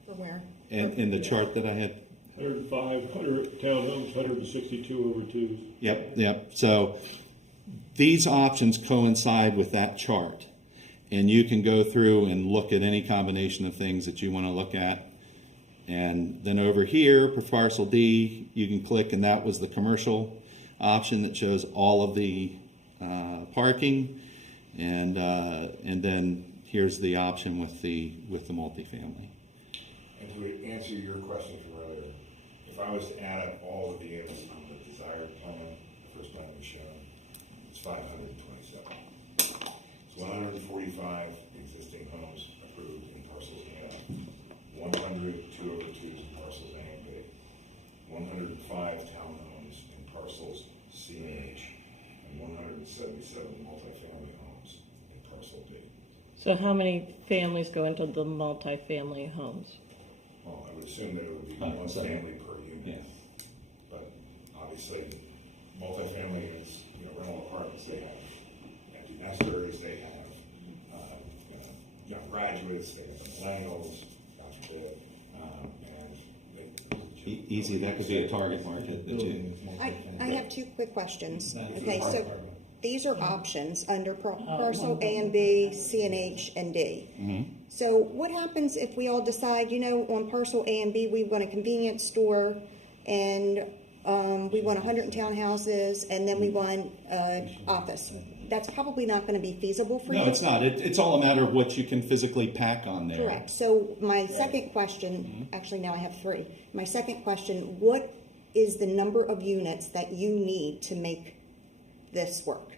For where? And in the chart that I had, 105, 100 townhomes, 162 over 2s. Yep. So these options coincide with that chart. And you can go through and look at any combination of things that you want to look at. And then over here, for parcel D, you can click, and that was the commercial option that shows all of the parking. And then here's the option with the multifamily. And to answer your question from earlier, if if I was to add up all the units on the desired plan, the first plan we shown, it's 527. It's 145 existing homes approved in parcels A, 100 2/2s in parcels A and B, 105 townhomes in parcels C and H, and 177 multifamily homes in parcel D. So how many families go into the multifamily homes? Well, I would assume there would be 100%. one family per unit. Yeah. But obviously, multifamily is, rental apartments, they have empty nesters, they have, young graduates, they have millennials, God forbid, and they. Easy, that could be a target market that you. I have two quick questions. Okay, so these are options under parcel A and B, C and H, and D. So what happens if we all decide, on parcel A and B, we want a convenience store, and we want 100 townhouses, and then we want office? That's probably not going to be feasible for you. No, it's not. It's all a matter of what you can physically pack on there. Correct. So my second question, actually now I have three. My second question, what is the number of units that you need to make this work?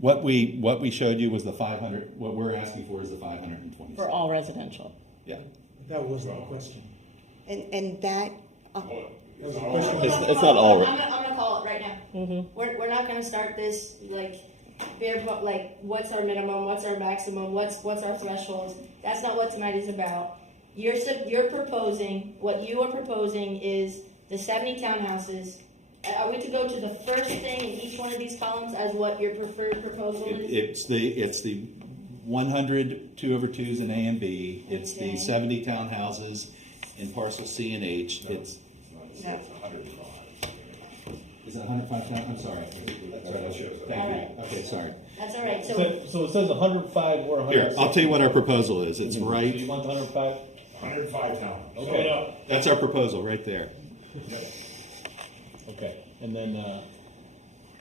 What we showed you was the 500. What we're asking for is the 520. For all residential? Yeah. That wasn't a question. And that, That was a question. It's not all I'm gonna call it right now. We're not gonna start this what's our minimum, what's our maximum, what's our thresholds. That's not what tonight is about. You're proposing, what you are proposing is the 70 townhouses. Are we to go to the first thing in each one of these columns as what your preferred proposal is? It's the 100 2/2s in A and B. It's Okay. the 70 townhouses in parcel C and H. It's It's No. 105. is it 105 town? I'm sorry. Thank you. All right. Okay, sorry. That's all right. So it says 105 or 100. Here, I'll tell you what our proposal is. It's So you right. want the 105? 105 townhomes. Okay. That's our proposal right there. Okay. And then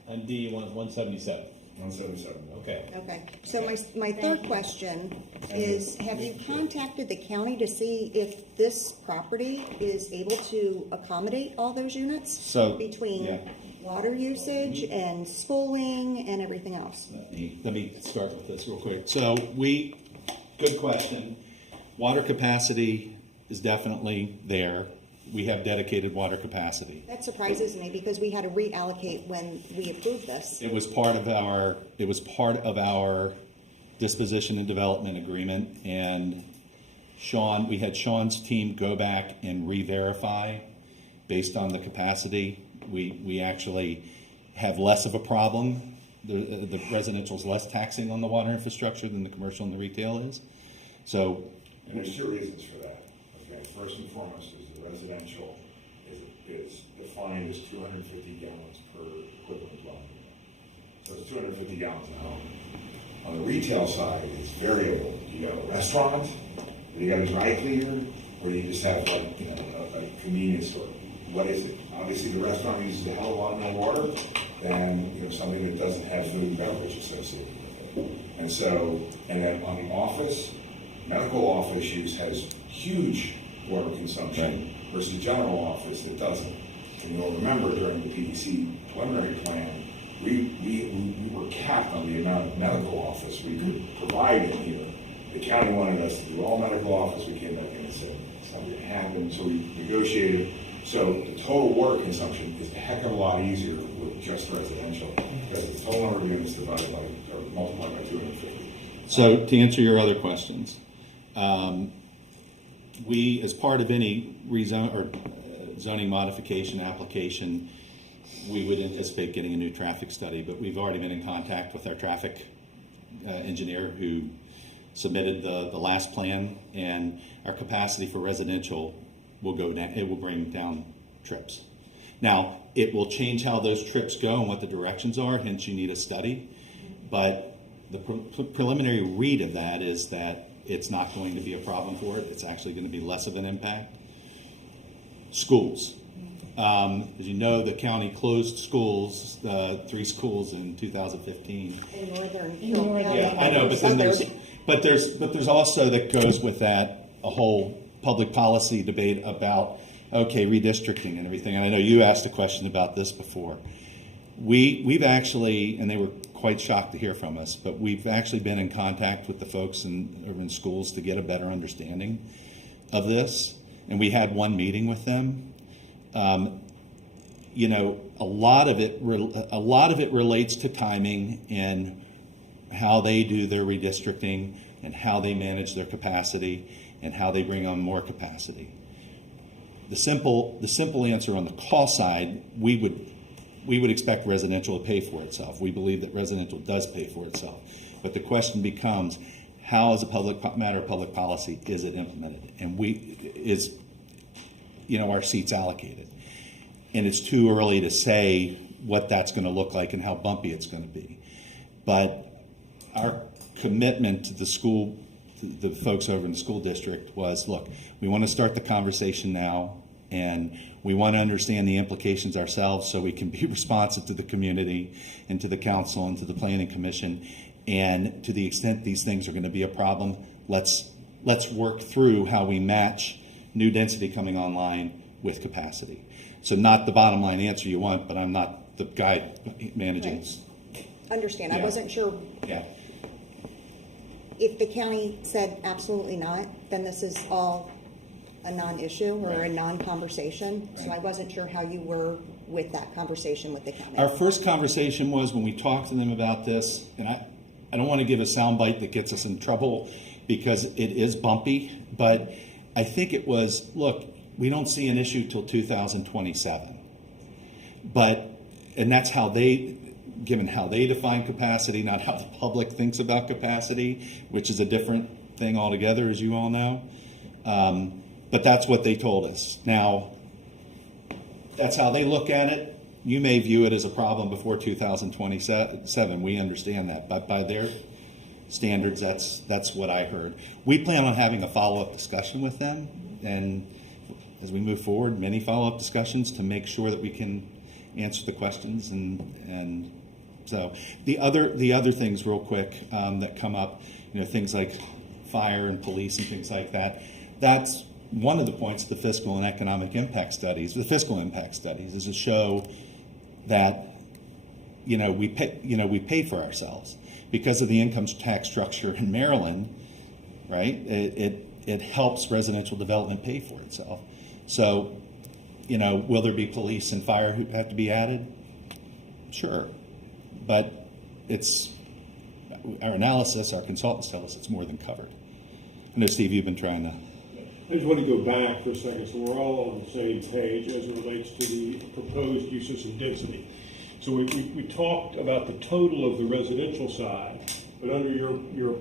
on D, you want 177. 177. Okay. okay. So my third question is, have you contacted the county to see if this property is able to accommodate all those units? So, Between yeah. water usage and schooling and everything else? Let me start with this real quick. So good question. Water capacity is definitely there. We have dedicated water capacity. That surprises me because we had to reallocate when we approved this. It was part of our disposition and development agreement, and we had Sean's team go back and re-verify based on the capacity. We actually have less of a problem. The residential is less taxing on the water infrastructure than the commercial and the retail is. So, And there's two reasons for that. Okay, first and foremost is the residential is defined as 250 gallons per equivalent dwelling unit. So it's 250 gallons a home. On the retail side, it's variable. You got a restaurant, or you got a dry cleaner, or you just have a convenience store. What is it? Obviously, the restaurant uses a hell of a lot more water than something that doesn't have food and beverage associated with it. And then on the office, medical office use has huge water consumption versus general office that doesn't. And you'll remember during the PDC preliminary plan, we were capped on the amount of medical office we could provide in here. The county wanted us to do all medical office. We came back in and said it's not going to happen. So we negotiated. So the total water consumption is a heck of a lot easier with just residential because the total number of units divided by or multiplied by 250. So to answer your other questions, we, as part of any zoning modification application, we would anticipate getting a new traffic study, but we've already been in contact with our traffic engineer who submitted the last plan, and our capacity for residential will go down. It will bring down trips. Now, it will change how those trips go and what the directions are, hence you need a study, but the preliminary read of that is that it's not going to be a problem for it. It's actually going to be less of an impact. Schools. As you know, the county closed schools, 3 schools in 2015. In northern In Carroll northern- County. Yeah, I know, but then Southern. there's also that goes with that a whole public policy debate about okay, redistricting and everything, and I know you asked a question about this before. We've actually, and they were quite shocked to hear from us, but we've actually been in contact with the folks in urban schools to get a better understanding of this, and we had one meeting with them. You know, a lot of it relates to timing and how they do their redistricting and how they manage their capacity and how they bring on more capacity. The simple answer on the cost side, we would expect residential to pay for itself. We believe that residential does pay for itself. But the question becomes, how, as a matter of public policy, is it implemented? And our seats allocated? And it's too early to say what that's going to look like and how bumpy it's going to be. But our commitment to the school, to the folks over in the school district, was, look, we want to start the conversation now, and we want to understand the implications ourselves so we can be responsive to the community and to the council and to the planning commission. And to the extent these things are going to be a problem, let's work through how we match new density coming online with capacity. So not the bottom line answer you want, but I'm not the guy managing. Right. Understand. Yeah. I wasn't sure Yeah. if the county said absolutely not, then this is all a non-issue or a non-conversation. So I wasn't sure how you were with that conversation with the county. Our first conversation was when we talked to them about this, and I don't want to give a soundbite that gets us in trouble because it is bumpy, but I think it was, look, we don't see an issue till 2027. And that's how given how they define capacity, not how the public thinks about capacity, which is a different thing altogether, as you all know. But that's what they told us. Now, that's how they look at it. You may view it as a problem before 2027. We understand that. But by their standards, that's what I heard. We plan on having a follow-up discussion with them. And as we move forward, many follow-up discussions to make sure that we can answer the questions. And so the other things real quick that come up, things like fire and police and things like that, that's one of the points of the fiscal and economic impact studies. The fiscal impact studies is to show that we pay for ourselves because of the income tax structure in Maryland, right? It helps residential development pay for itself. So, will there be police and fire who have to be added? Sure, but it's our analysis. Our consultants tell us it's more than covered. I know, Steve, you've been trying to. I just want to go back for a second so we're all on the same page as it relates to the proposed uses of density. So we talked about the total of the residential side, but under your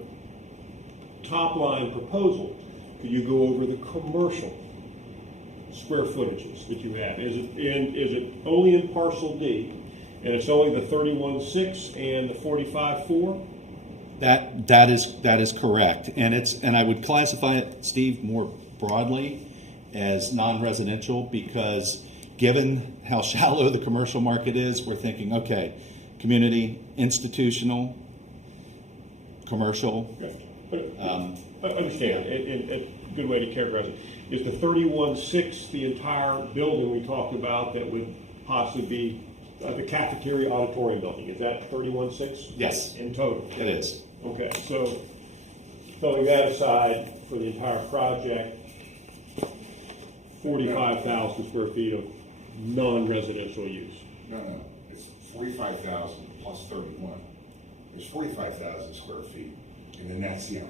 top line proposal, could you go over the commercial square footages that you have? Is it only in parcel D, and it's only the 31.6 and the 45.4? That is correct, and I would classify it, Steve, more broadly as non-residential because given how shallow the commercial market is, we're thinking, okay, community, institutional, commercial. I understand, and a good way to characterize it. Is the 31.6 the entire building we talked about that would possibly be the cafeteria auditorium building? Is that 31.6? Yes. In total? It is. Okay, so throwing that aside for the entire project, 45,000 square feet of non-residential use. No, it's 45,000 plus 31. There's 45,000 square feet, and then that's the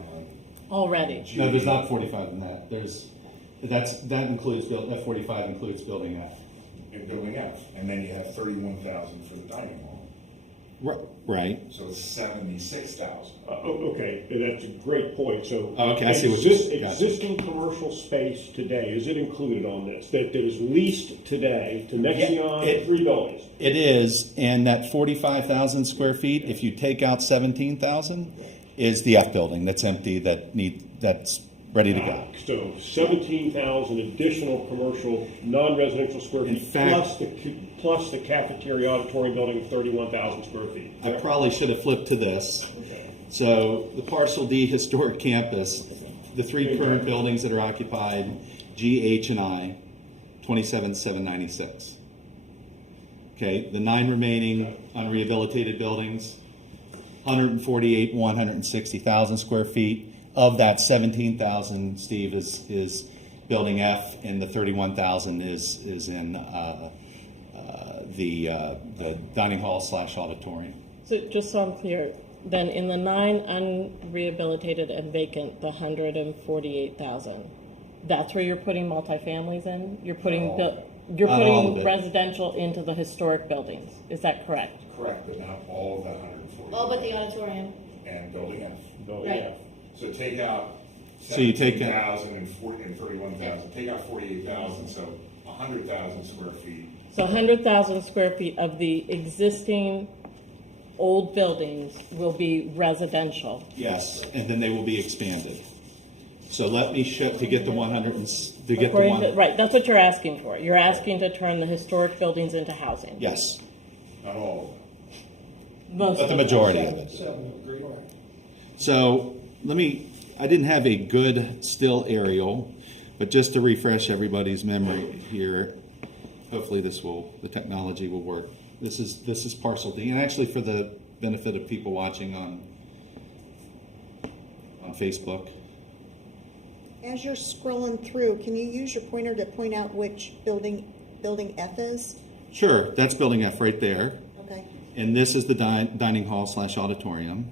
Already. No, there's not 45 in that. That includes that 45 includes building F. in building F, and then you have 31,000 for the dining hall. Right. So it's 76,000. Okay, that's a great point. So, okay, I see what you're saying. Existing commercial space today, is it included on this? That is leased today to Nexion, 3 buildings? It is, and that 45,000 square feet, if you take out 17,000, is the F building that's empty that's ready to go. So 17,000 additional commercial non-residential square In feet fact, plus the cafeteria auditorium building of 31,000 square feet. I probably should have flipped to this. So the Parcel D historic campus, the 3 current buildings that are occupied, G, H, and I, 27,796. Okay, the 9 remaining unrehabilitated buildings, 160,000 square feet. Of that, 17,000, Steve, is building F, and the 31,000 is in the dining hall / auditorium. So just so I'm clear, then in the 9 unrehabilitated and vacant, the 148,000, that's where you're putting multifamilies in? You're putting Not all of it. residential into the historic buildings. Is that correct? Correct, but not all of that 140. All but the auditorium. And building F. Right. So take out So you take 17,000 and 31,000, take out 48,000, so 100,000 square feet. So 100,000 square feet of the existing old buildings will be residential. Yes, and then they will be expanded. So let me show, to get the 100, to get the According one. to, right, that's what you're asking for. You're asking to turn the historic buildings into housing. Yes, Not all Most but the of them. majority of it. So I didn't have a good still aerial, but just to refresh everybody's memory here, hopefully the technology will work. This is parcel D, and actually for the benefit of people watching on Facebook. As you're scrolling through, can you use your pointer to point out which building F is? Sure, that's building F right there. Okay. And this is the dining hall / auditorium.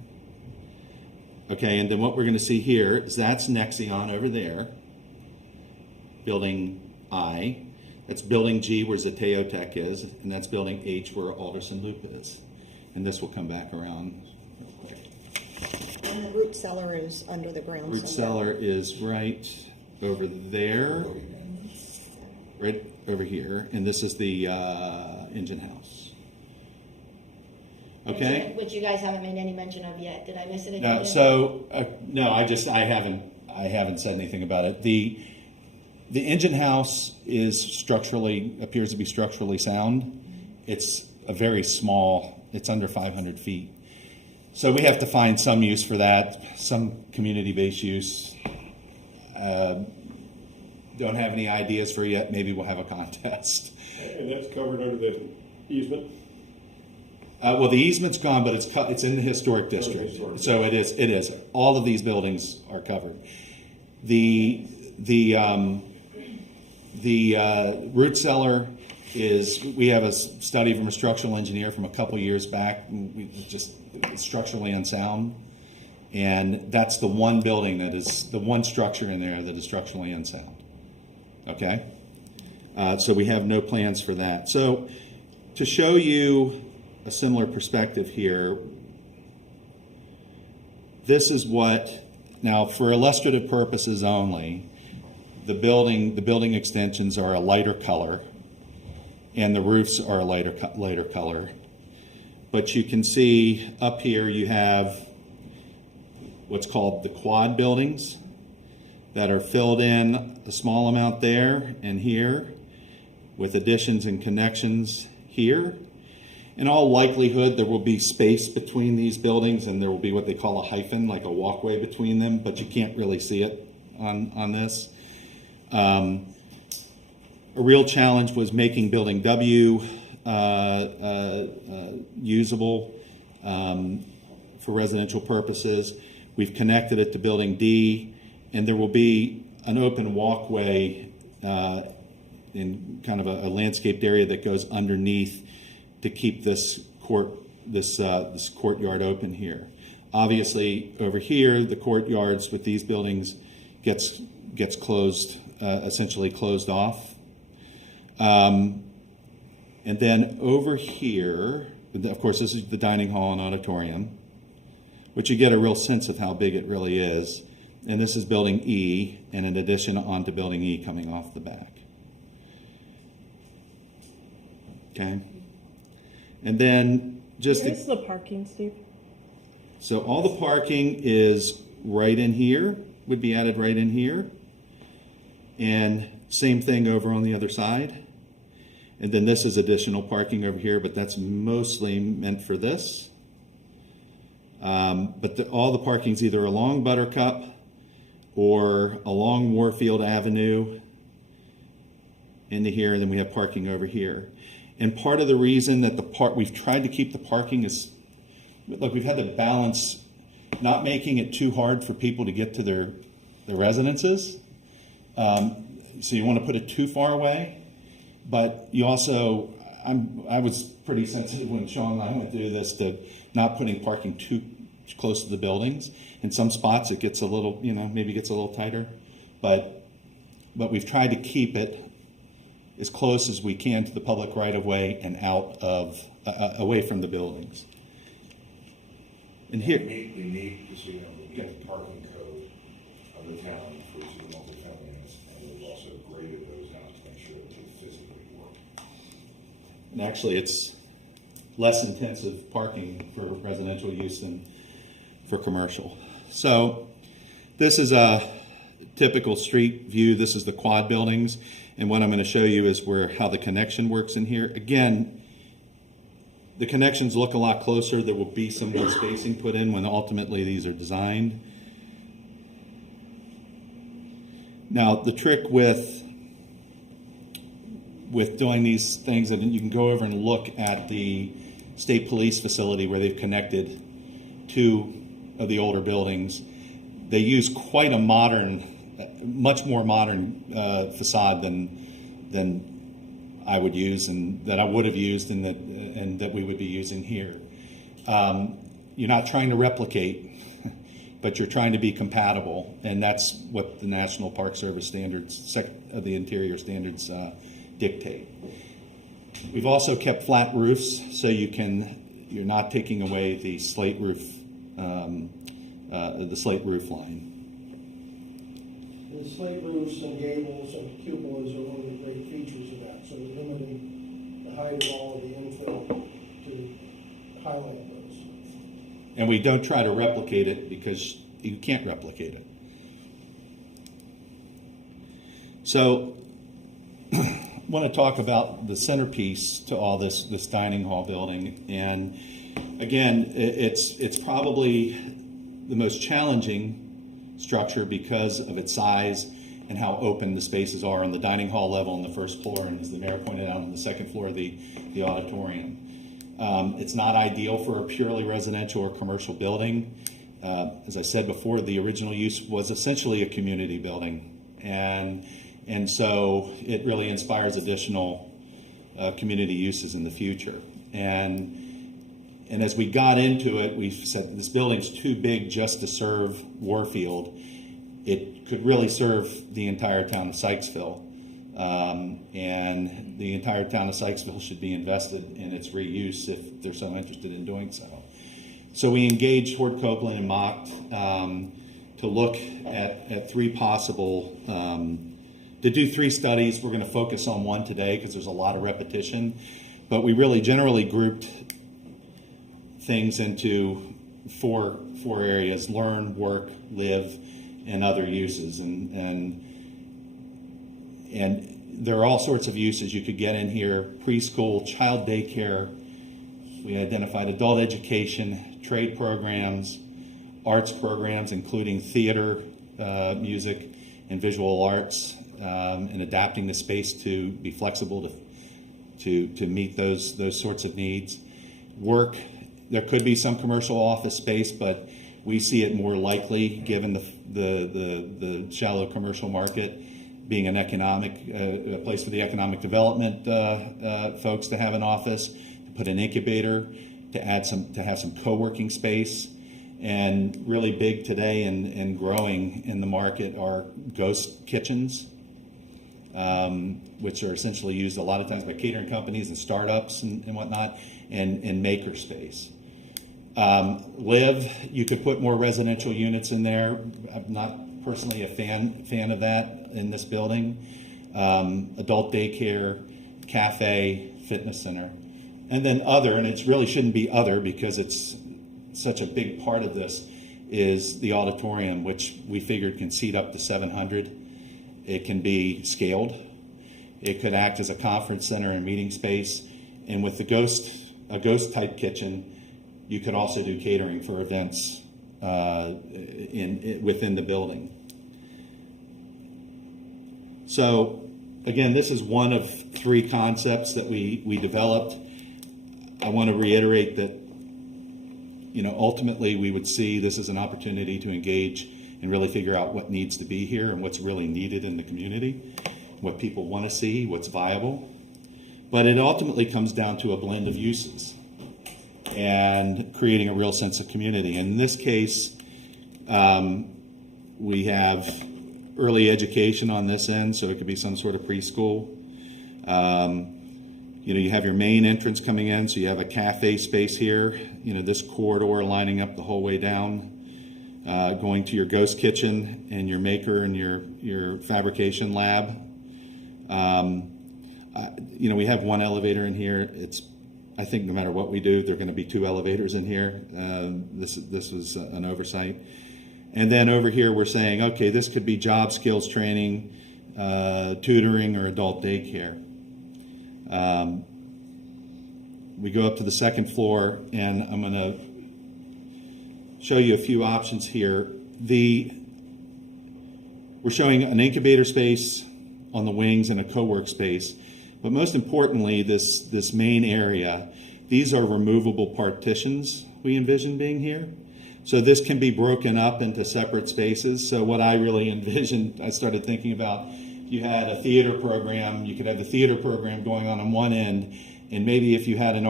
Okay, and then what we're going to see here is that's Nexion over there, building I. That's building G where Zateo Tech is, and that's building H where Alderson Loop is. And this will come back around real quick. And the root cellar is under the ground. Root somewhere. cellar is right over there, right over here, and this is the engine house. Okay? Which you guys haven't made any mention of yet. Did I miss it? No, so no, I haven't said anything about it. The engine house appears to be structurally sound. It's a very small. It's under 500 feet. So we have to find some use for that, some community-based use. Don't have any ideas for it yet. Maybe we'll have a contest. And that's covered under the easement? Well, the easement's gone, but it's in the historic district, so it is. All of these buildings are covered. The root cellar is. We have a study from a structural engineer from a couple years back. It's structurally unsound, and that's the one building that is the one structure in there that is structurally unsound. Okay, so we have no plans for that. So to show you a similar perspective here, this is what, now for illustrative purposes only, the building extensions are a lighter color and the roofs are a lighter color. But you can see up here you have what's called the quad buildings that are filled in a small amount there and here with additions and connections here. In all likelihood, there will be space between these buildings and there will be what they call a hyphen, like a walkway between them, but you can't really see it on this. A real challenge was making building W usable for residential purposes. We've connected it to building D, and there will be an open walkway in kind of a landscaped area that goes underneath to keep this courtyard open here. Obviously, over here, the courtyards with these buildings gets closed, essentially closed off. And then over here, of course, this is the dining hall and auditorium, which you get a real sense of how big it really is. And this is building E, and an addition onto building E coming off the back. Okay. And then just Where's the parking, Steve? so all the parking is right in here, would be added right in here. And same thing over on the other side. And then this is additional parking over here, but that's mostly meant for this. But all the parking's either along Buttercup or along Warfield Avenue into here, and then we have parking over here. And part of the reason that we've tried to keep the parking is, look, we've had to balance not making it too hard for people to get to their residences. So you want to put it too far away, but you also, I was pretty sensitive when Sean and I went through this to not putting parking too close to the buildings. In some spots it gets a little, maybe gets a little tighter, but we've tried to keep it as close as we can to the public right of way and out of, away from the buildings. And here, They need, just so you know, the parking code of the town for each of the multifamily units, and we've also graded those out to make sure that they physically work. and actually it's less intensive parking for residential use than for commercial. So this is a typical street view. This is the quad buildings, and what I'm going to show you is how the connection works in here. Again, the connections look a lot closer. There will be some more spacing put in when ultimately these are designed. Now, the trick with doing these things, and you can go over and look at the state police facility where they've connected two of the older buildings. They use quite a much more modern facade than I would use, and that I would have used, and that we would be using here. You're not trying to replicate, but you're trying to be compatible, and that's what the National Park Service standards, the interior standards, dictate. We've also kept flat roofs, so you're not taking away the slate roof, the slate roof line. The slate roofs and gables and cupolas are one of the great features of that, so we're limiting the height of all of the infill to highlight those. And we don't try to replicate it because you can't replicate it. So I want to talk about the centerpiece to all this dining hall building. And again, it's probably the most challenging structure because of its size and how open the spaces are on the dining hall level on the first floor, and as the mayor pointed out, on the second floor of the auditorium. It's not ideal for a purely residential or commercial building. As I said before, the original use was essentially a community building, and so it really inspires additional community uses in the future. And as we got into it, we said this building's too big just to serve Warfield. It could really serve the entire town of Sykesville. And the entire town of Sykesville should be invested in its reuse if they're so interested in doing so. So we engaged Hort Copeland and Mocked to look at three possible, to do three studies. We're going to focus on one today because there's a lot of repetition, but we really generally grouped things into four areas: learn, work, live, and other uses. And there are all sorts of uses you could get in here: preschool, child daycare. We identified adult education, trade programs, arts programs, including theater, music, and visual arts, and adapting the space to be flexible to meet those sorts of needs. Work, there could be some commercial office space, but we see it more likely, given the shallow commercial market, being an economic a place for the economic development folks to have an office, to put an incubator, to have some co-working space. And really big today and growing in the market are ghost kitchens, which are essentially used a lot of times by catering companies and startups and whatnot, and maker space. Live, you could put more residential units in there. I'm not personally a fan of that in this building. Adult daycare, cafe, fitness center. And then other, and it really shouldn't be other because it's such a big part of this, is the auditorium, which we figured can seat up to 700. It can be scaled. It could act as a conference center and meeting space. And with a ghost type kitchen, you could also do catering for events within the building. So again, this is one of 3 concepts that we developed. I want to reiterate that, ultimately we would see this as an opportunity to engage and really figure out what needs to be here and what's really needed in the community, what people want to see, what's viable. But it ultimately comes down to a blend of uses and creating a real sense of community. In this case, we have early education on this end, so it could be some sort of preschool. You have your main entrance coming in, so you have a cafe space here, this corridor lining up the whole way down, going to your ghost kitchen and your maker and your fabrication lab. We have 1 elevator in here. I think no matter what we do, there are going to be 2 elevators in here. This was an oversight. And then over here, we're saying, okay, this could be job skills training, tutoring, or adult daycare. We go up to the 2nd floor, and I'm going to show you a few options here. We're showing an incubator space on the wings and a co-work space. But most importantly, this main area, these are removable partitions we envision being here. So this can be broken up into separate spaces. So what I really envisioned, I started thinking about, you had a theater program, you could have the theater program going on one end, and maybe if you had an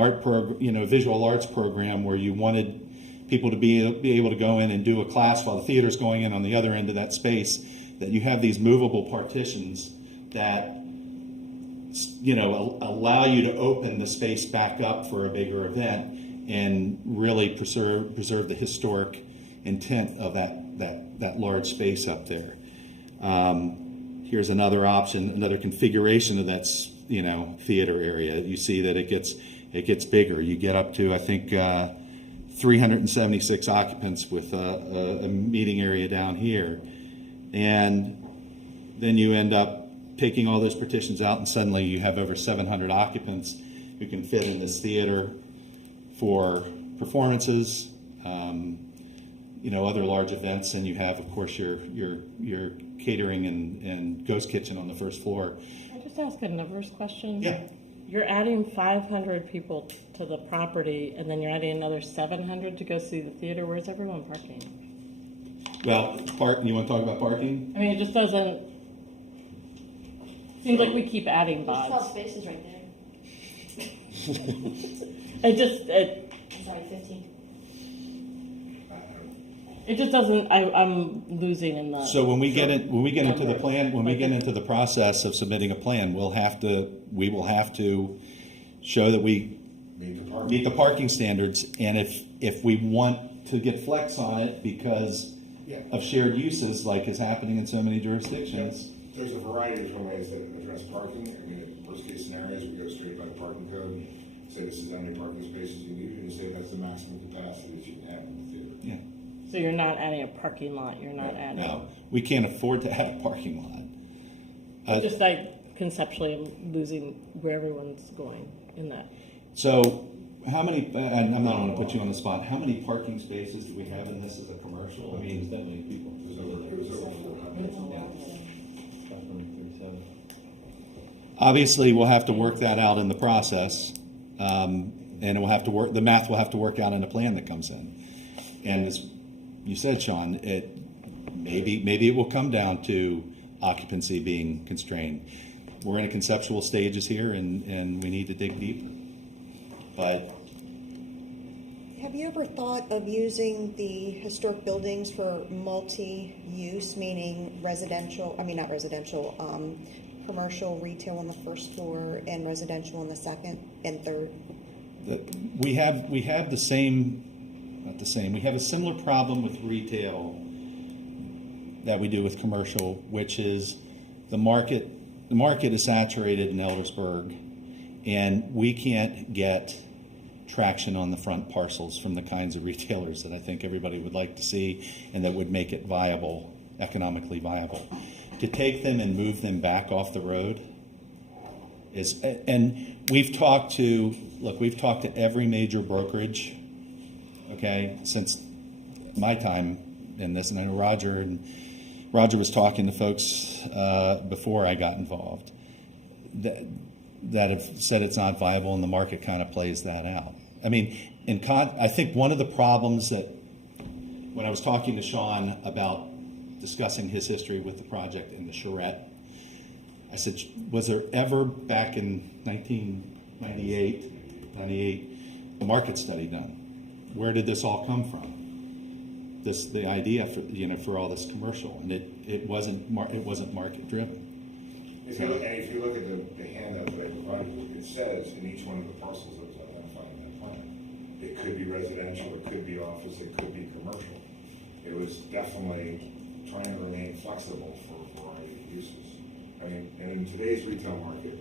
visual arts program where you wanted people to be able to go in and do a class while the theater's going in on the other end of that space, that you have these movable partitions that allow you to open the space back up for a bigger event and really preserve the historic intent of that large space up there. Here's another option, another configuration of that theater area. You see that it gets bigger. You get up to, I think, 376 occupants with a meeting area down here, and then you end up taking all those partitions out, and suddenly you have over 700 occupants who can fit in this theater for performances, other large events, and you have, of course, your catering and ghost kitchen on the 1st floor. Can I just ask a numbers question? Yeah. You're adding 500 people to the property, and then you're adding another 700 to go see the theater. Where's everyone parking? Well, you want to talk about parking? I mean, it just doesn't. Seems like we keep adding There's 12 bods. spaces right there. It just I'm sorry, 15. it just doesn't. I'm losing in the. So when we get into the plan, when we get into the process of submitting a plan, we will have to show that we meet the parking standards, and if we want to get flex on it because of shared uses, like is happening in so many jurisdictions. There's a variety of different ways that address parking. I mean, in worst case scenarios, we go straight by the parking code, say this is how many parking spaces you need, and say that's the maximum capacity that you can have in the theater. Yeah. So you're not adding a parking lot. You're not adding. No, we can't afford to have a parking lot. Just conceptually, I'm losing where everyone's going in that. So how many? And I'm not going to put you on the spot. How many parking spaces do we have in this as a commercial? I mean, There's that many people. It was over 400. Obviously, we'll have to work that out in the process, and we'll have to work. The math will have to work out in a plan that comes in. And as you said, Sean, maybe it will come down to occupancy being constrained. We're in a conceptual stages here, and we need to dig deeper. But Have you ever thought of using the historic buildings for multi-use, meaning commercial retail on the 1st floor and residential on the 2nd and 3rd? we have the same, not the same. We have a similar problem with retail that we do with commercial, which is the market is saturated in Eldersburg, and we can't get traction on the front parcels from the kinds of retailers that I think everybody would like to see and that would make it viable, economically viable. To take them and move them back off the road and we've talked to every major brokerage, okay, since my time in this, and I know Roger was talking to folks before I got involved. that have said it's not viable, and the market kind of plays that out. I mean, I think one of the problems that, when I was talking to Sean about discussing his history with the project in the charrette, I said, was there ever back in 98, a market study done? Where did this all come from? The idea for all this commercial, and it wasn't market driven. If you look at the handout that I provided, it says in each one of the parcels that was identified in that plan, it could be residential, it could be office, it could be commercial. It was definitely trying to remain flexible for a variety of uses. I mean, and in today's retail market,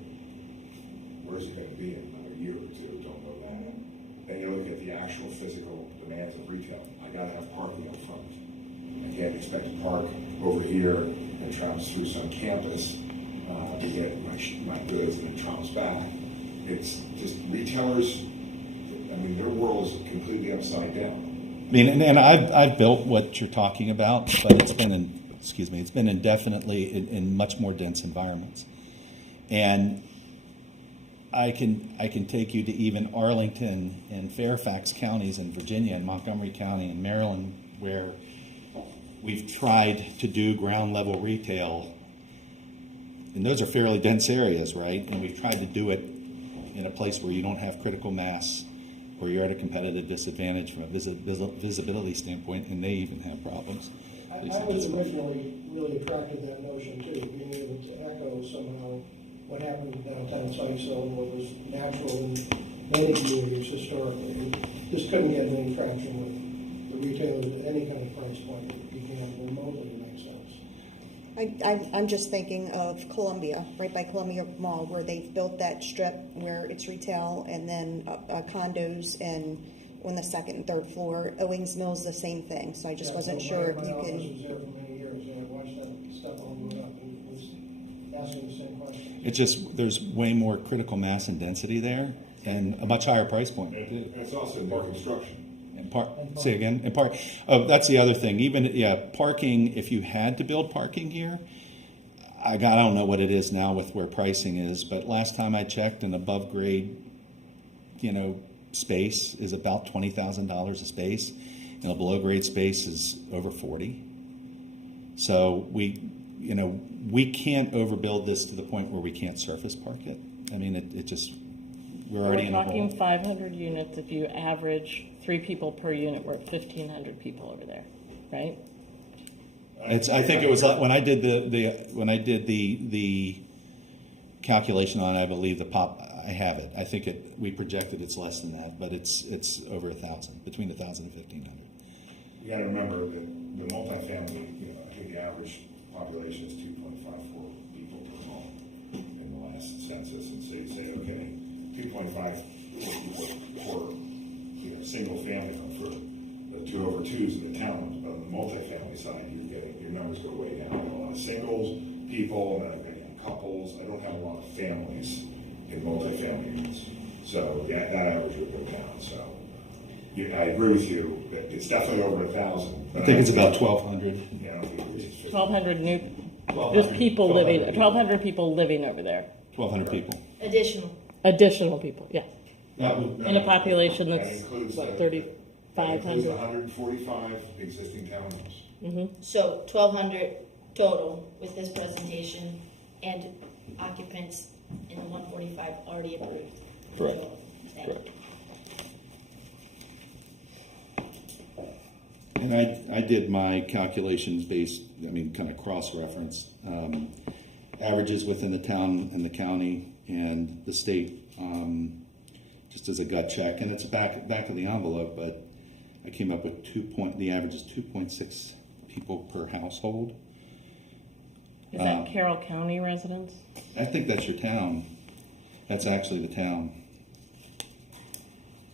where's it going to be in another year or two? Don't know that. Then you look at the actual physical demands of retail. I got to have parking up front. I can't expect to park over here and traverse through some campus to get my goods and then trounce back. It's just retailers. I mean, their world is completely upside down. I mean, and I've built what you're talking about, but it's been indefinitely in much more dense environments. And I can take you to even Arlington and Fairfax counties in Virginia and Montgomery County and Maryland, where we've tried to do ground level retail. And those are fairly dense areas, right? And we've tried to do it in a place where you don't have critical mass, or you're at a competitive disadvantage from a visibility standpoint, and they even have problems. I was originally really attracted to that notion too, being able to echo somehow what happened in downtown Sykesville and what was natural in many communities historically. Just couldn't get any traction with the retailers at any kind of price point that began remotely to make sense. I'm just thinking of Columbia, right by Columbia Mall, where they've built that strip where it's retail and then condos and on the second and third floor. Owings Mills, the same thing. So I just wasn't sure if you My office can. was there for many years, and I watched that stuff all grow up and was asking the same question. It's just there's way more critical mass and density there, and a much higher price point. And it's also more construction. Say again. And oh, that's the other thing. Even parking. If you had to build parking here, I don't know what it is now with where pricing is, but last time I checked, an above grade, space is about $20,000 a space, and a below grade space is over $40,000. So we can't overbuild this to the point where we can't surface park it. I mean, it just we're already in a hole. We're talking 500 units. If you average 3 people per unit, we're at 1,500 people over there, right? I think it was when I did the calculation on it, I believe I have it. I think we projected it's less than that, but it's over 1,000, between 1,000 and 1,500. You got to remember that the multifamily, I think the average population is 2.54 people per home in the last census, and so you say, okay, 2.5 people per single family home for the 2/2s in the towns, but on the multifamily side, your numbers go way down. I have a lot of singles people, and then I have couples. I don't have a lot of families in multifamily units, so that average would go down. So I agree with you that it's definitely over 1,000. I think it's about 1,200. 1,200 new. There's people living. 1,200 people living over there. 1,200 people. Additional people. Yeah. In a population That that's includes what, that includes 3,500. 145 existing townhomes. So 1,200 total with this presentation and occupants in the 145 already approved. Correct. Thank you. Correct. And I did my calculations based, kind of cross-referenced averages within the town and the county and the state, just as a gut check. And it's back of the envelope, but I came up with the average is 2.6 people per household. Is that Carroll County residents? I think that's your town. That's actually the town.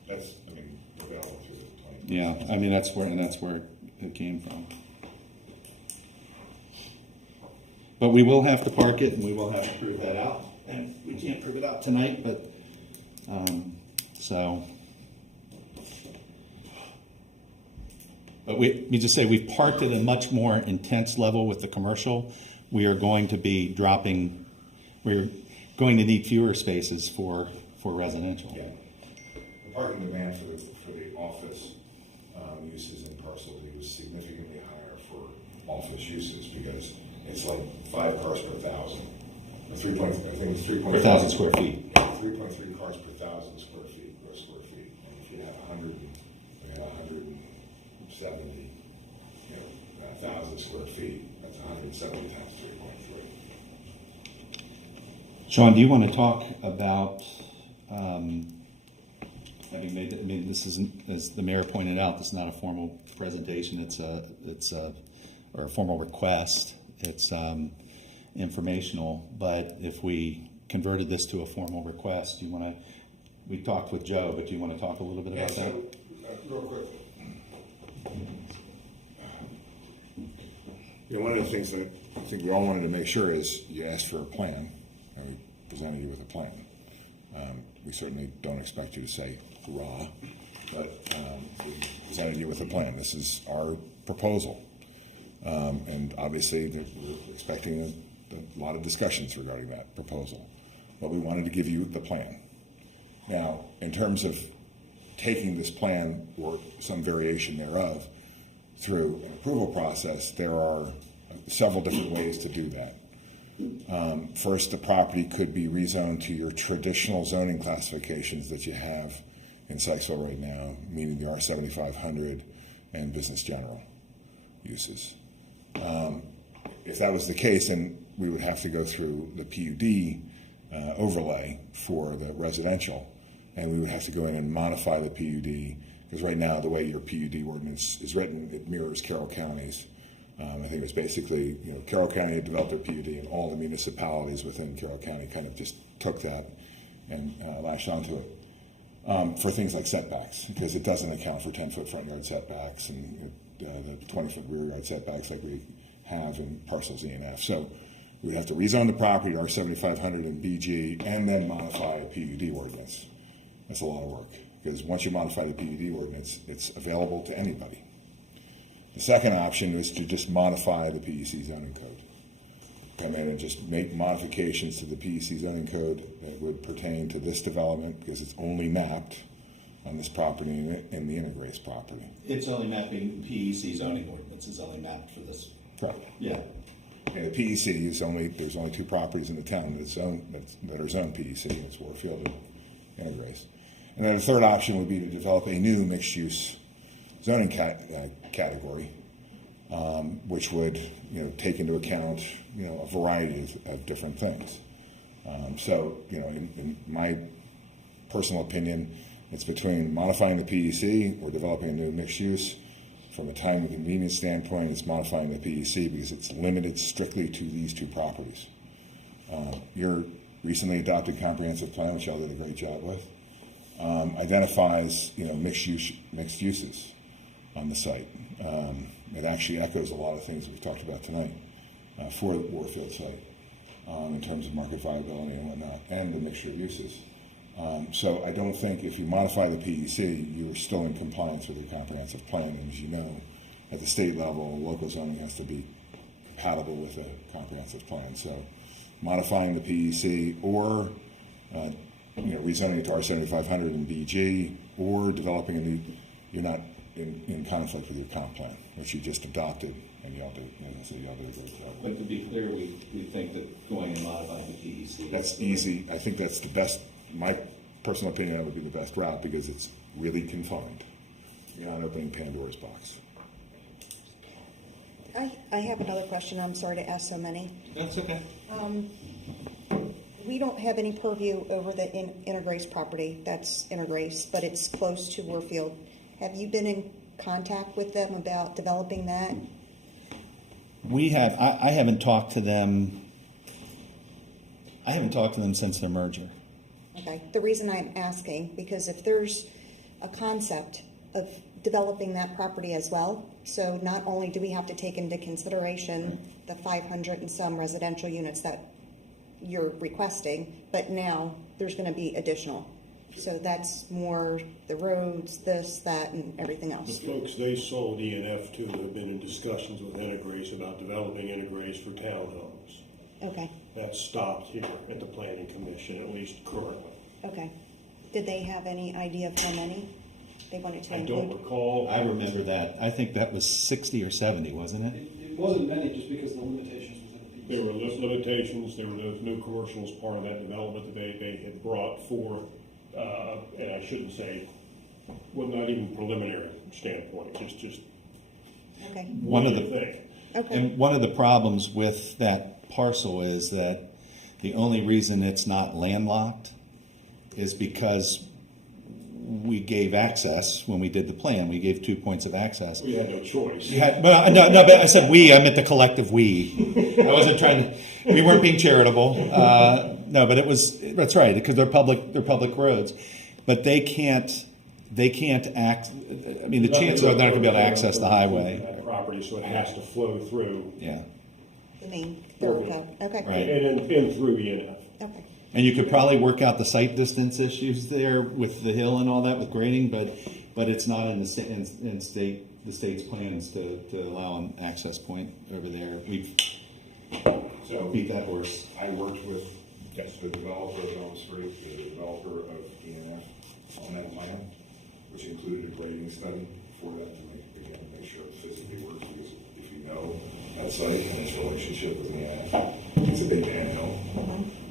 That's, available through the 20. Yeah, that's where it came from. But we will have to park it, and we will have to prove that out. And we can't prove it out tonight, but But we just say we've parked at a much more intense level with the commercial. We are going to be dropping. going to need fewer spaces for residential. Yeah. The parking demand for the office uses in parcel D was significantly higher for office uses because it's like 5 cars per thousand. I think it's 3. Per 1,000 square feet. 3.3 cars per 1,000 square feet, gross square feet. And if you have 170, 1,000 square feet, that's 170 times 3.3. Sean, do you want to talk about, this isn't, as the mayor pointed out, this is not a formal presentation, it's a formal request. It's informational, but if we converted this to a formal request, we talked with Joe, but do you want to talk a little bit about that? Real quick. One of the things that I think we all wanted to make sure is you asked for a plan, and we presented you with a plan. We certainly don't expect you to say hurrah, but we presented you with a plan. This is our proposal. And obviously, we're expecting a lot of discussions regarding that proposal. But we wanted to give you the plan. Now, in terms of taking this plan or some variation thereof through an approval process, there are several different ways to do that. First, the property could be rezoned to your traditional zoning classifications that you have in Sykesville right now, meaning the R7500 and business general uses. If that was the case, then we would have to go through the PUD overlay for the residential, and we would have to go in and modify the PUD, because right now the way your PUD ordinance is written, it mirrors Carroll County's. I think it's basically, Carroll County had developed their PUD, and all the municipalities within Carroll County kind of just took that and latched onto it for things like setbacks, because it doesn't account for 10-foot front yard setbacks and the 20-foot rear yard setbacks like we have in parcels E and F. So we'd have to rezone the property to R7500 and BG and then modify a PUD ordinance. That's a lot of work, because once you modify the PUD ordinance, it's available to anybody. The second option was to just modify the PEC zoning code. Come in and just make modifications to the PEC zoning code that would pertain to this development, because it's only mapped on this property and the Integrace property. It's only mapping PEC zoning ordinance is only mapped for this. Correct. Yeah. And the PEC is there's only 2 properties in the town that are zoned PEC. It's Warfield and Integrace. And then the third option would be to develop a new mixed-use zoning category, which would take into account a variety of different things. So in my personal opinion, it's between modifying the PEC or developing a new mixed use. From a time and convenience standpoint, it's modifying the PEC because it's limited strictly to these 2 properties. Your recently adopted comprehensive plan, which y'all did a great job with, identifies mixed uses on the site. It actually echoes a lot of things that we've talked about tonight for the Warfield site in terms of market viability and whatnot, and the mixture of uses. So I don't think if you modify the PEC, you're still in compliance with your comprehensive plan. And as you know, at the state level, local zoning has to be compatible with a comprehensive plan. So modifying the PEC or rezoning it to R7500 and BG, or developing a new, you're not in conflict with your comp plan, which you just adopted, and y'all did a great job. But to be clear, we think that going and modifying the PEC. That's easy. I think that's the best. My personal opinion, that would be the best route, because it's really confined. You're not opening Pandora's box. I have another question. I'm sorry to ask so many. That's okay. We don't have any purview over the Integrace property. That's Integrace, but it's close to Warfield. Have you been in contact with them about developing that? We have. I haven't talked to them. I haven't talked to them since their merger. Okay. The reason I'm asking, because if there's a concept of developing that property as well, so not only do we have to take into consideration the 500 and some residential units that you're requesting, but now there's going to be additional. So that's more the roads, this, that, and everything The else. folks they sold E and F to have been in discussions with Integrace about developing Integrace for townhomes. Okay. That's stopped here at the planning commission, at least currently. Okay. Did they have any idea of how many they wanted to I include? don't recall. I remember that. I think that was 60 or 70, wasn't it? It wasn't many just because of the limitations within the piece. There were limitations, there were no commercial as part of that development that they had brought for, and I shouldn't say, well, not even preliminary standpoint, just Okay, One of the thing. okay. And one of the problems with that parcel is that the only reason it's not landlocked is because we gave access when we did the plan. We gave 2 points of access. We had no choice. But I said we. I meant the collective we. I wasn't trying to. We weren't being charitable. No, but it was. That's right, because they're public roads, but they can't act. I mean, the chances are they're not going to be able to access the highway. That property, so it has to flow through, Yeah, The main thoroughfare. Okay. Right. and through ENF. Okay. and you could probably work out the site distance issues there with the hill and all that with grading, but it's not in the state's plans to allow an access point over there. We've So beat that horse. I worked with the developer of Elm Street, the developer of ENF on that plan, which included a grading study for that to make sure it physically works. Because if you know that site and its relationship with ENF, it's a big hill.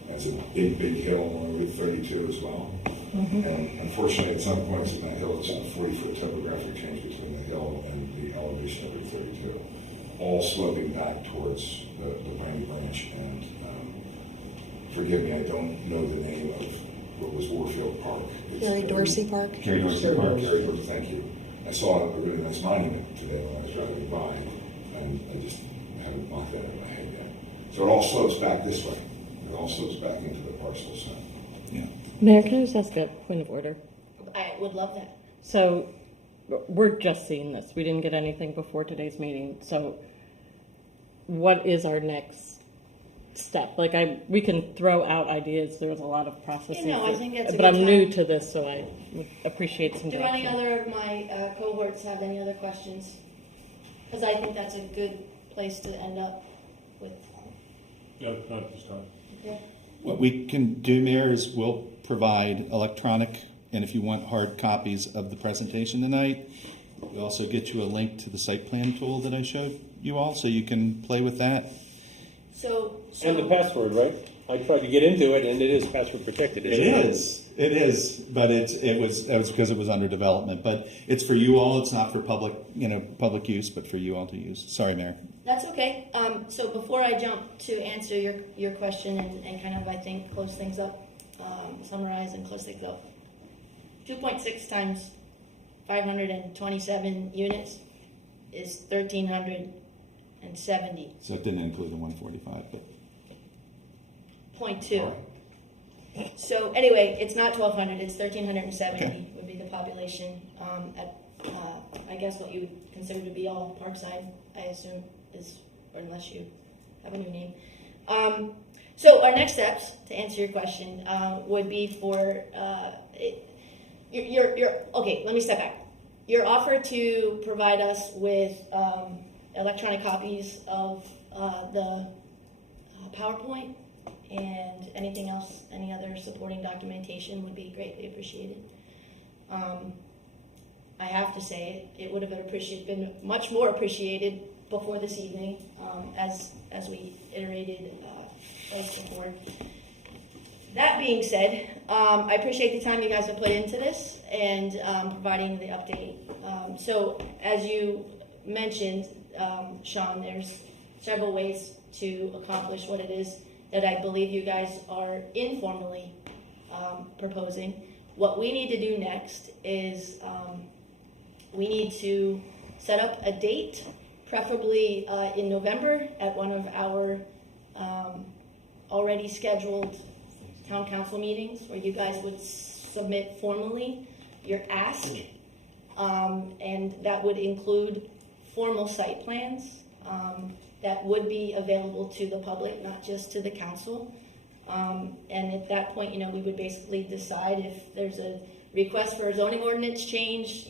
It's a big hill on Route 32 as well. And unfortunately, at some points in that hill, it's a 40-foot topographic change between the hill and the elevation of Route 32, all sloping back towards the Brandy Branch. And forgive me, I don't know the name of what was Warfield Park. Gary Dorsey Park? Gary Dorsey Park. Gary Dorsey, thank you. I saw a really nice monument today when I was driving by, and I just haven't blocked that in my head yet. So it all slopes back this way. It all slopes back into the parcel center. Yeah. Mayor, can I just ask a point of order? I would love that. So we're just seeing this. We didn't get anything before today's meeting. So what is our next step? Like we can throw out ideas. There's a lot of processing. I think that's a but good I'm new time. to this, so I would appreciate some Do direction. any other of my cohorts have any other questions? Because I think that's a good place to end up with. No, not at this time. Okay. What we can do, Mayor, is we'll provide electronic, and if you want hard copies of the presentation tonight, we'll also get you a link to the site plan tool that I showed you all, so you can play with that. So And the password, right? I tried to get into it, and it is password protected. It is, but it was because it was under development. But it's for you all. It's not for public use, but for you all to use. Sorry, Mayor. That's okay. So before I jump to answer your question and kind of, I think, close things up, summarize and close things up. 2.6 times 527 units is 1,370. So it didn't include the 145, but 0.2. So anyway, it's not 1,200, it's 1,370 Okay. would be the population at, I guess what you would consider to be all Parkside, I assume, or unless you have a new name. So our next steps, to answer your question, would be for, okay, let me step back. Your offer to provide us with electronic copies of the PowerPoint and anything else, any other supporting documentation would be greatly appreciated. I have to say it would have been much more appreciated before this evening, as we iterated as before. That being said, I appreciate the time you guys have put into this and providing the update. So as you mentioned, Sean, there's several ways to accomplish what it is that I believe you guys are informally proposing. What we need to do next is we need to set up a date, preferably in November, at one of our already scheduled town council meetings, where you guys would submit formally your ask, and that would include formal site plans that would be available to the public, not just to the council. And at that point, we would basically decide if there's a request for a zoning ordinance change,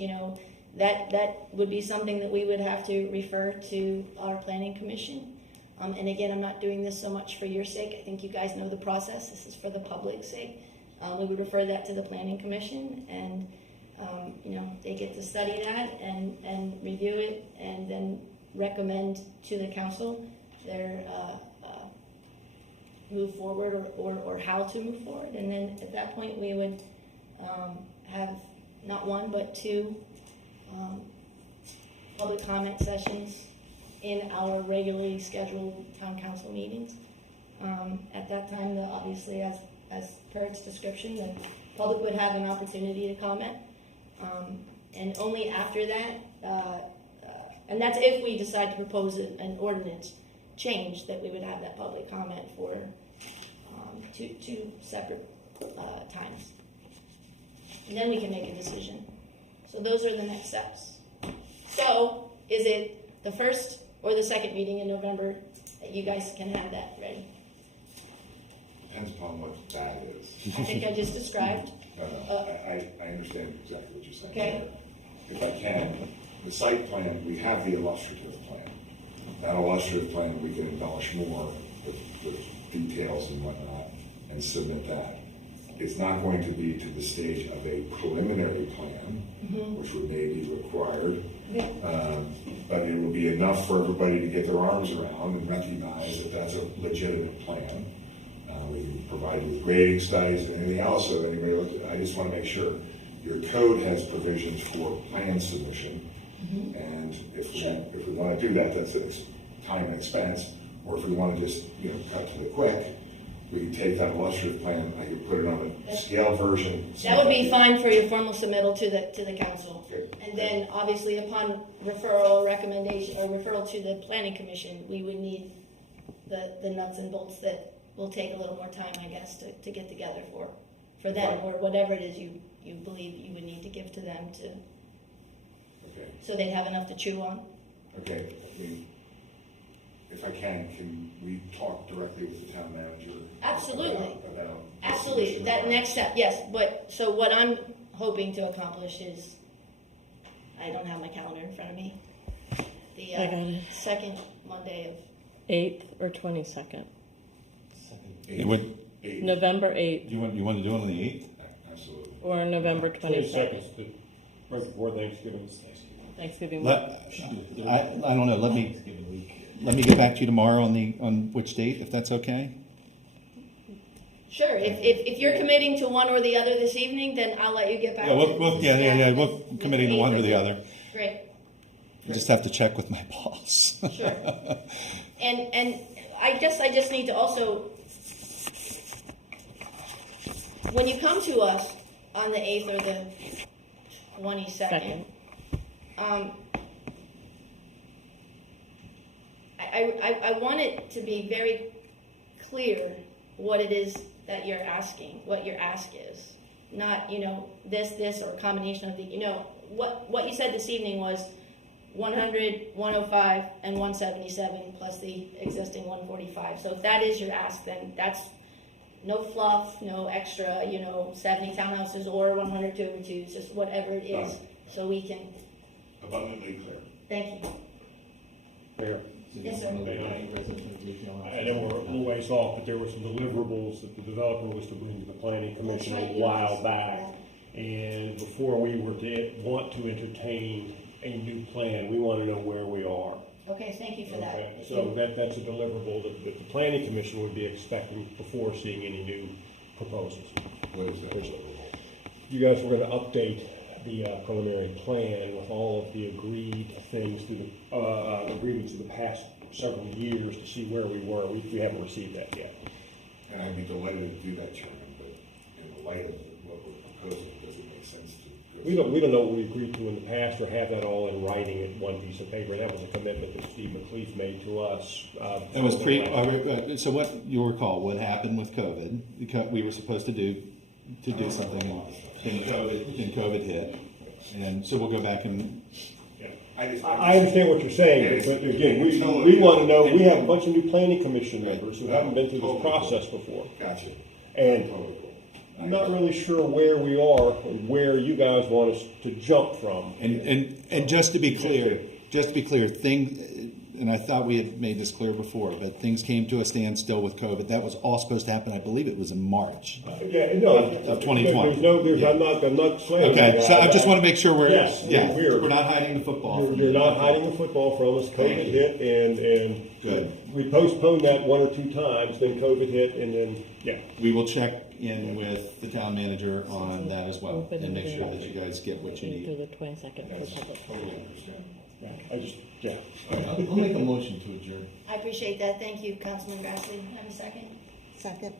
that would be something that we would have to refer to our planning commission. And again, I'm not doing this so much for your sake. I think you guys know the process. This is for the public's sake. We would refer that to the Planning Commission, and they get to study that and review it, and then recommend to the council their move forward or how to move forward. And then at that point, we would have not one but two public comment sessions in our regularly scheduled town council meetings. At that time, obviously, as per its description, the public would have an opportunity to comment. And only after that, and that's if we decide to propose an ordinance change, that we would have that public comment for two separate times. And then we can make a decision. So those are the next steps. So is it the first or the second meeting in November that you guys can have that ready? Depends upon what that is. I think I just described. No, I understand exactly what you're saying. Okay. If I can, the site plan, we have the illustrative plan. That illustrative plan, we can embellish more with details and whatnot and submit that. It's not going to be to the stage of a preliminary plan, which would maybe be required. But it will be enough for everybody to get their arms around and recognize that that's a legitimate plan. We can provide you with grading studies and anything else. So anybody look at, I just want to make sure your code has provisions for plan submission. And if we want to do that, that's time and expense. Or if we want to just cut to the quick, we can take that illustrative plan. I could put it on a scale version. That would be fine for your formal submittal to the council. Okay. And then obviously upon referral, recommendation, or referral to the planning commission, we would need the nuts and bolts that will take a little more time, I guess, to get together for them, Right. or whatever it is you believe you would need to give to them Okay. so they'd have enough to chew on. Okay. If I can we talk directly with the town manager? Absolutely. About Absolutely, that next step, yes. But so what I'm hoping to accomplish is, I don't have my calendar in front of me. The I got it. second Monday of 8th or 22nd. You would, Eight. November 8th you want to do it on the 8th? Absolutely. or November 22nd. 22nd, right before Thanksgiving. Thanksgiving week. I don't know, let me get back to you tomorrow on which date, if that's okay? Sure, if you're committing to one or the other this evening, then I'll let you get back to We're committing to one or the other. Great, I just have to check with my boss. sure. And I just need to also, when you come to us on the 8th or the 22nd, Second. I want it to be very clear what it is that you're asking, what your ask is. Not, this, or a combination of the, what you said this evening was 100, 105, and 177 plus the existing 145. So if that is your ask, then that's no fluff, no extra, 70 townhouses or 102, just whatever it is, so we can, Abundantly clear. thank you. Mayor, Yes, sir. I know we're a little ways off, but there were some deliverables that the developer was to bring to the planning commission That's right, a while yes. back. And before we were to want to entertain a new plan, we want to know where we are. Okay, thank you for that. Okay, so that's a deliverable that the planning commission would be expecting before seeing any new proposals. What is that? You guys were going to update the preliminary plan with all of the agreed things through the agreements of the past several years to see where we were. We haven't received that yet. And I'd be delighted to do that, Chairman, but in the light of what we're proposing, does it make sense to? We don't know what we agreed to in the past or have that all in writing at one piece of paper. That was a commitment that Steve McLeaf made to us. It was so what you'll recall, what happened with COVID, we were supposed to do something and COVID hit. And so we'll go back and, I understand what you're saying, but again, we want to know, we have a bunch of new planning commission members who haven't been through this process before. Gotcha. And I'm not really sure where we are or where you guys want us to jump from. and just to be clear, and I thought we had made this clear before, but things came to a standstill with COVID. That was all supposed to happen, I believe it was in March. Yeah, no. Of 2020. I'm not slamming. Okay, so I just want to make sure Yes, we're not hiding the football. You're not hiding the football from us. COVID hit, and Good. we postponed that one or two times. Then COVID hit, and then We will check in with the town manager on that as well, Open and make it sure that you guys get what you Through need. the 22nd for public. I just I'll make a motion to adjourn. I appreciate that. Thank you, Councilman Grassley. Have a second? Second.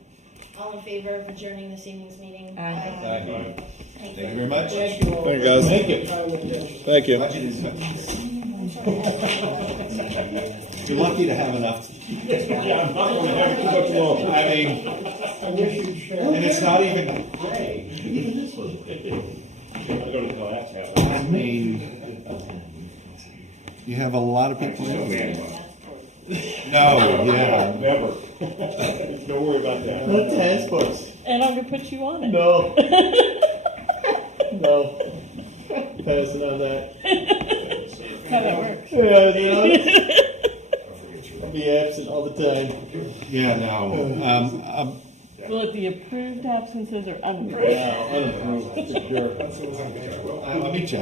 All in favor of adjourning this evening's meeting? Aye. Thank you very much. Thank you, guys. Thank you. Thank you. Glad you didn't know. You're lucky to have enough. I'm not going to have it too much longer. I mean, and it's not even gray. I don't know how that's happening. I mean, you have a lot of people. No, yeah. Never. Don't worry about that. No task force. And I'm gonna put you on it. No. No. Passing on that. How that works. Yeah, you know. I'll be absent all the time. Yeah, no. Will it be approved absences or unapproved? Yeah, unapproved, for sure. I'll meet you.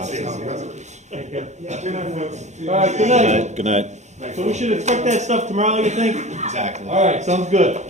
All right, good night. Good night. So we should expect that stuff tomorrow, you think? Exactly. All right, sounds good.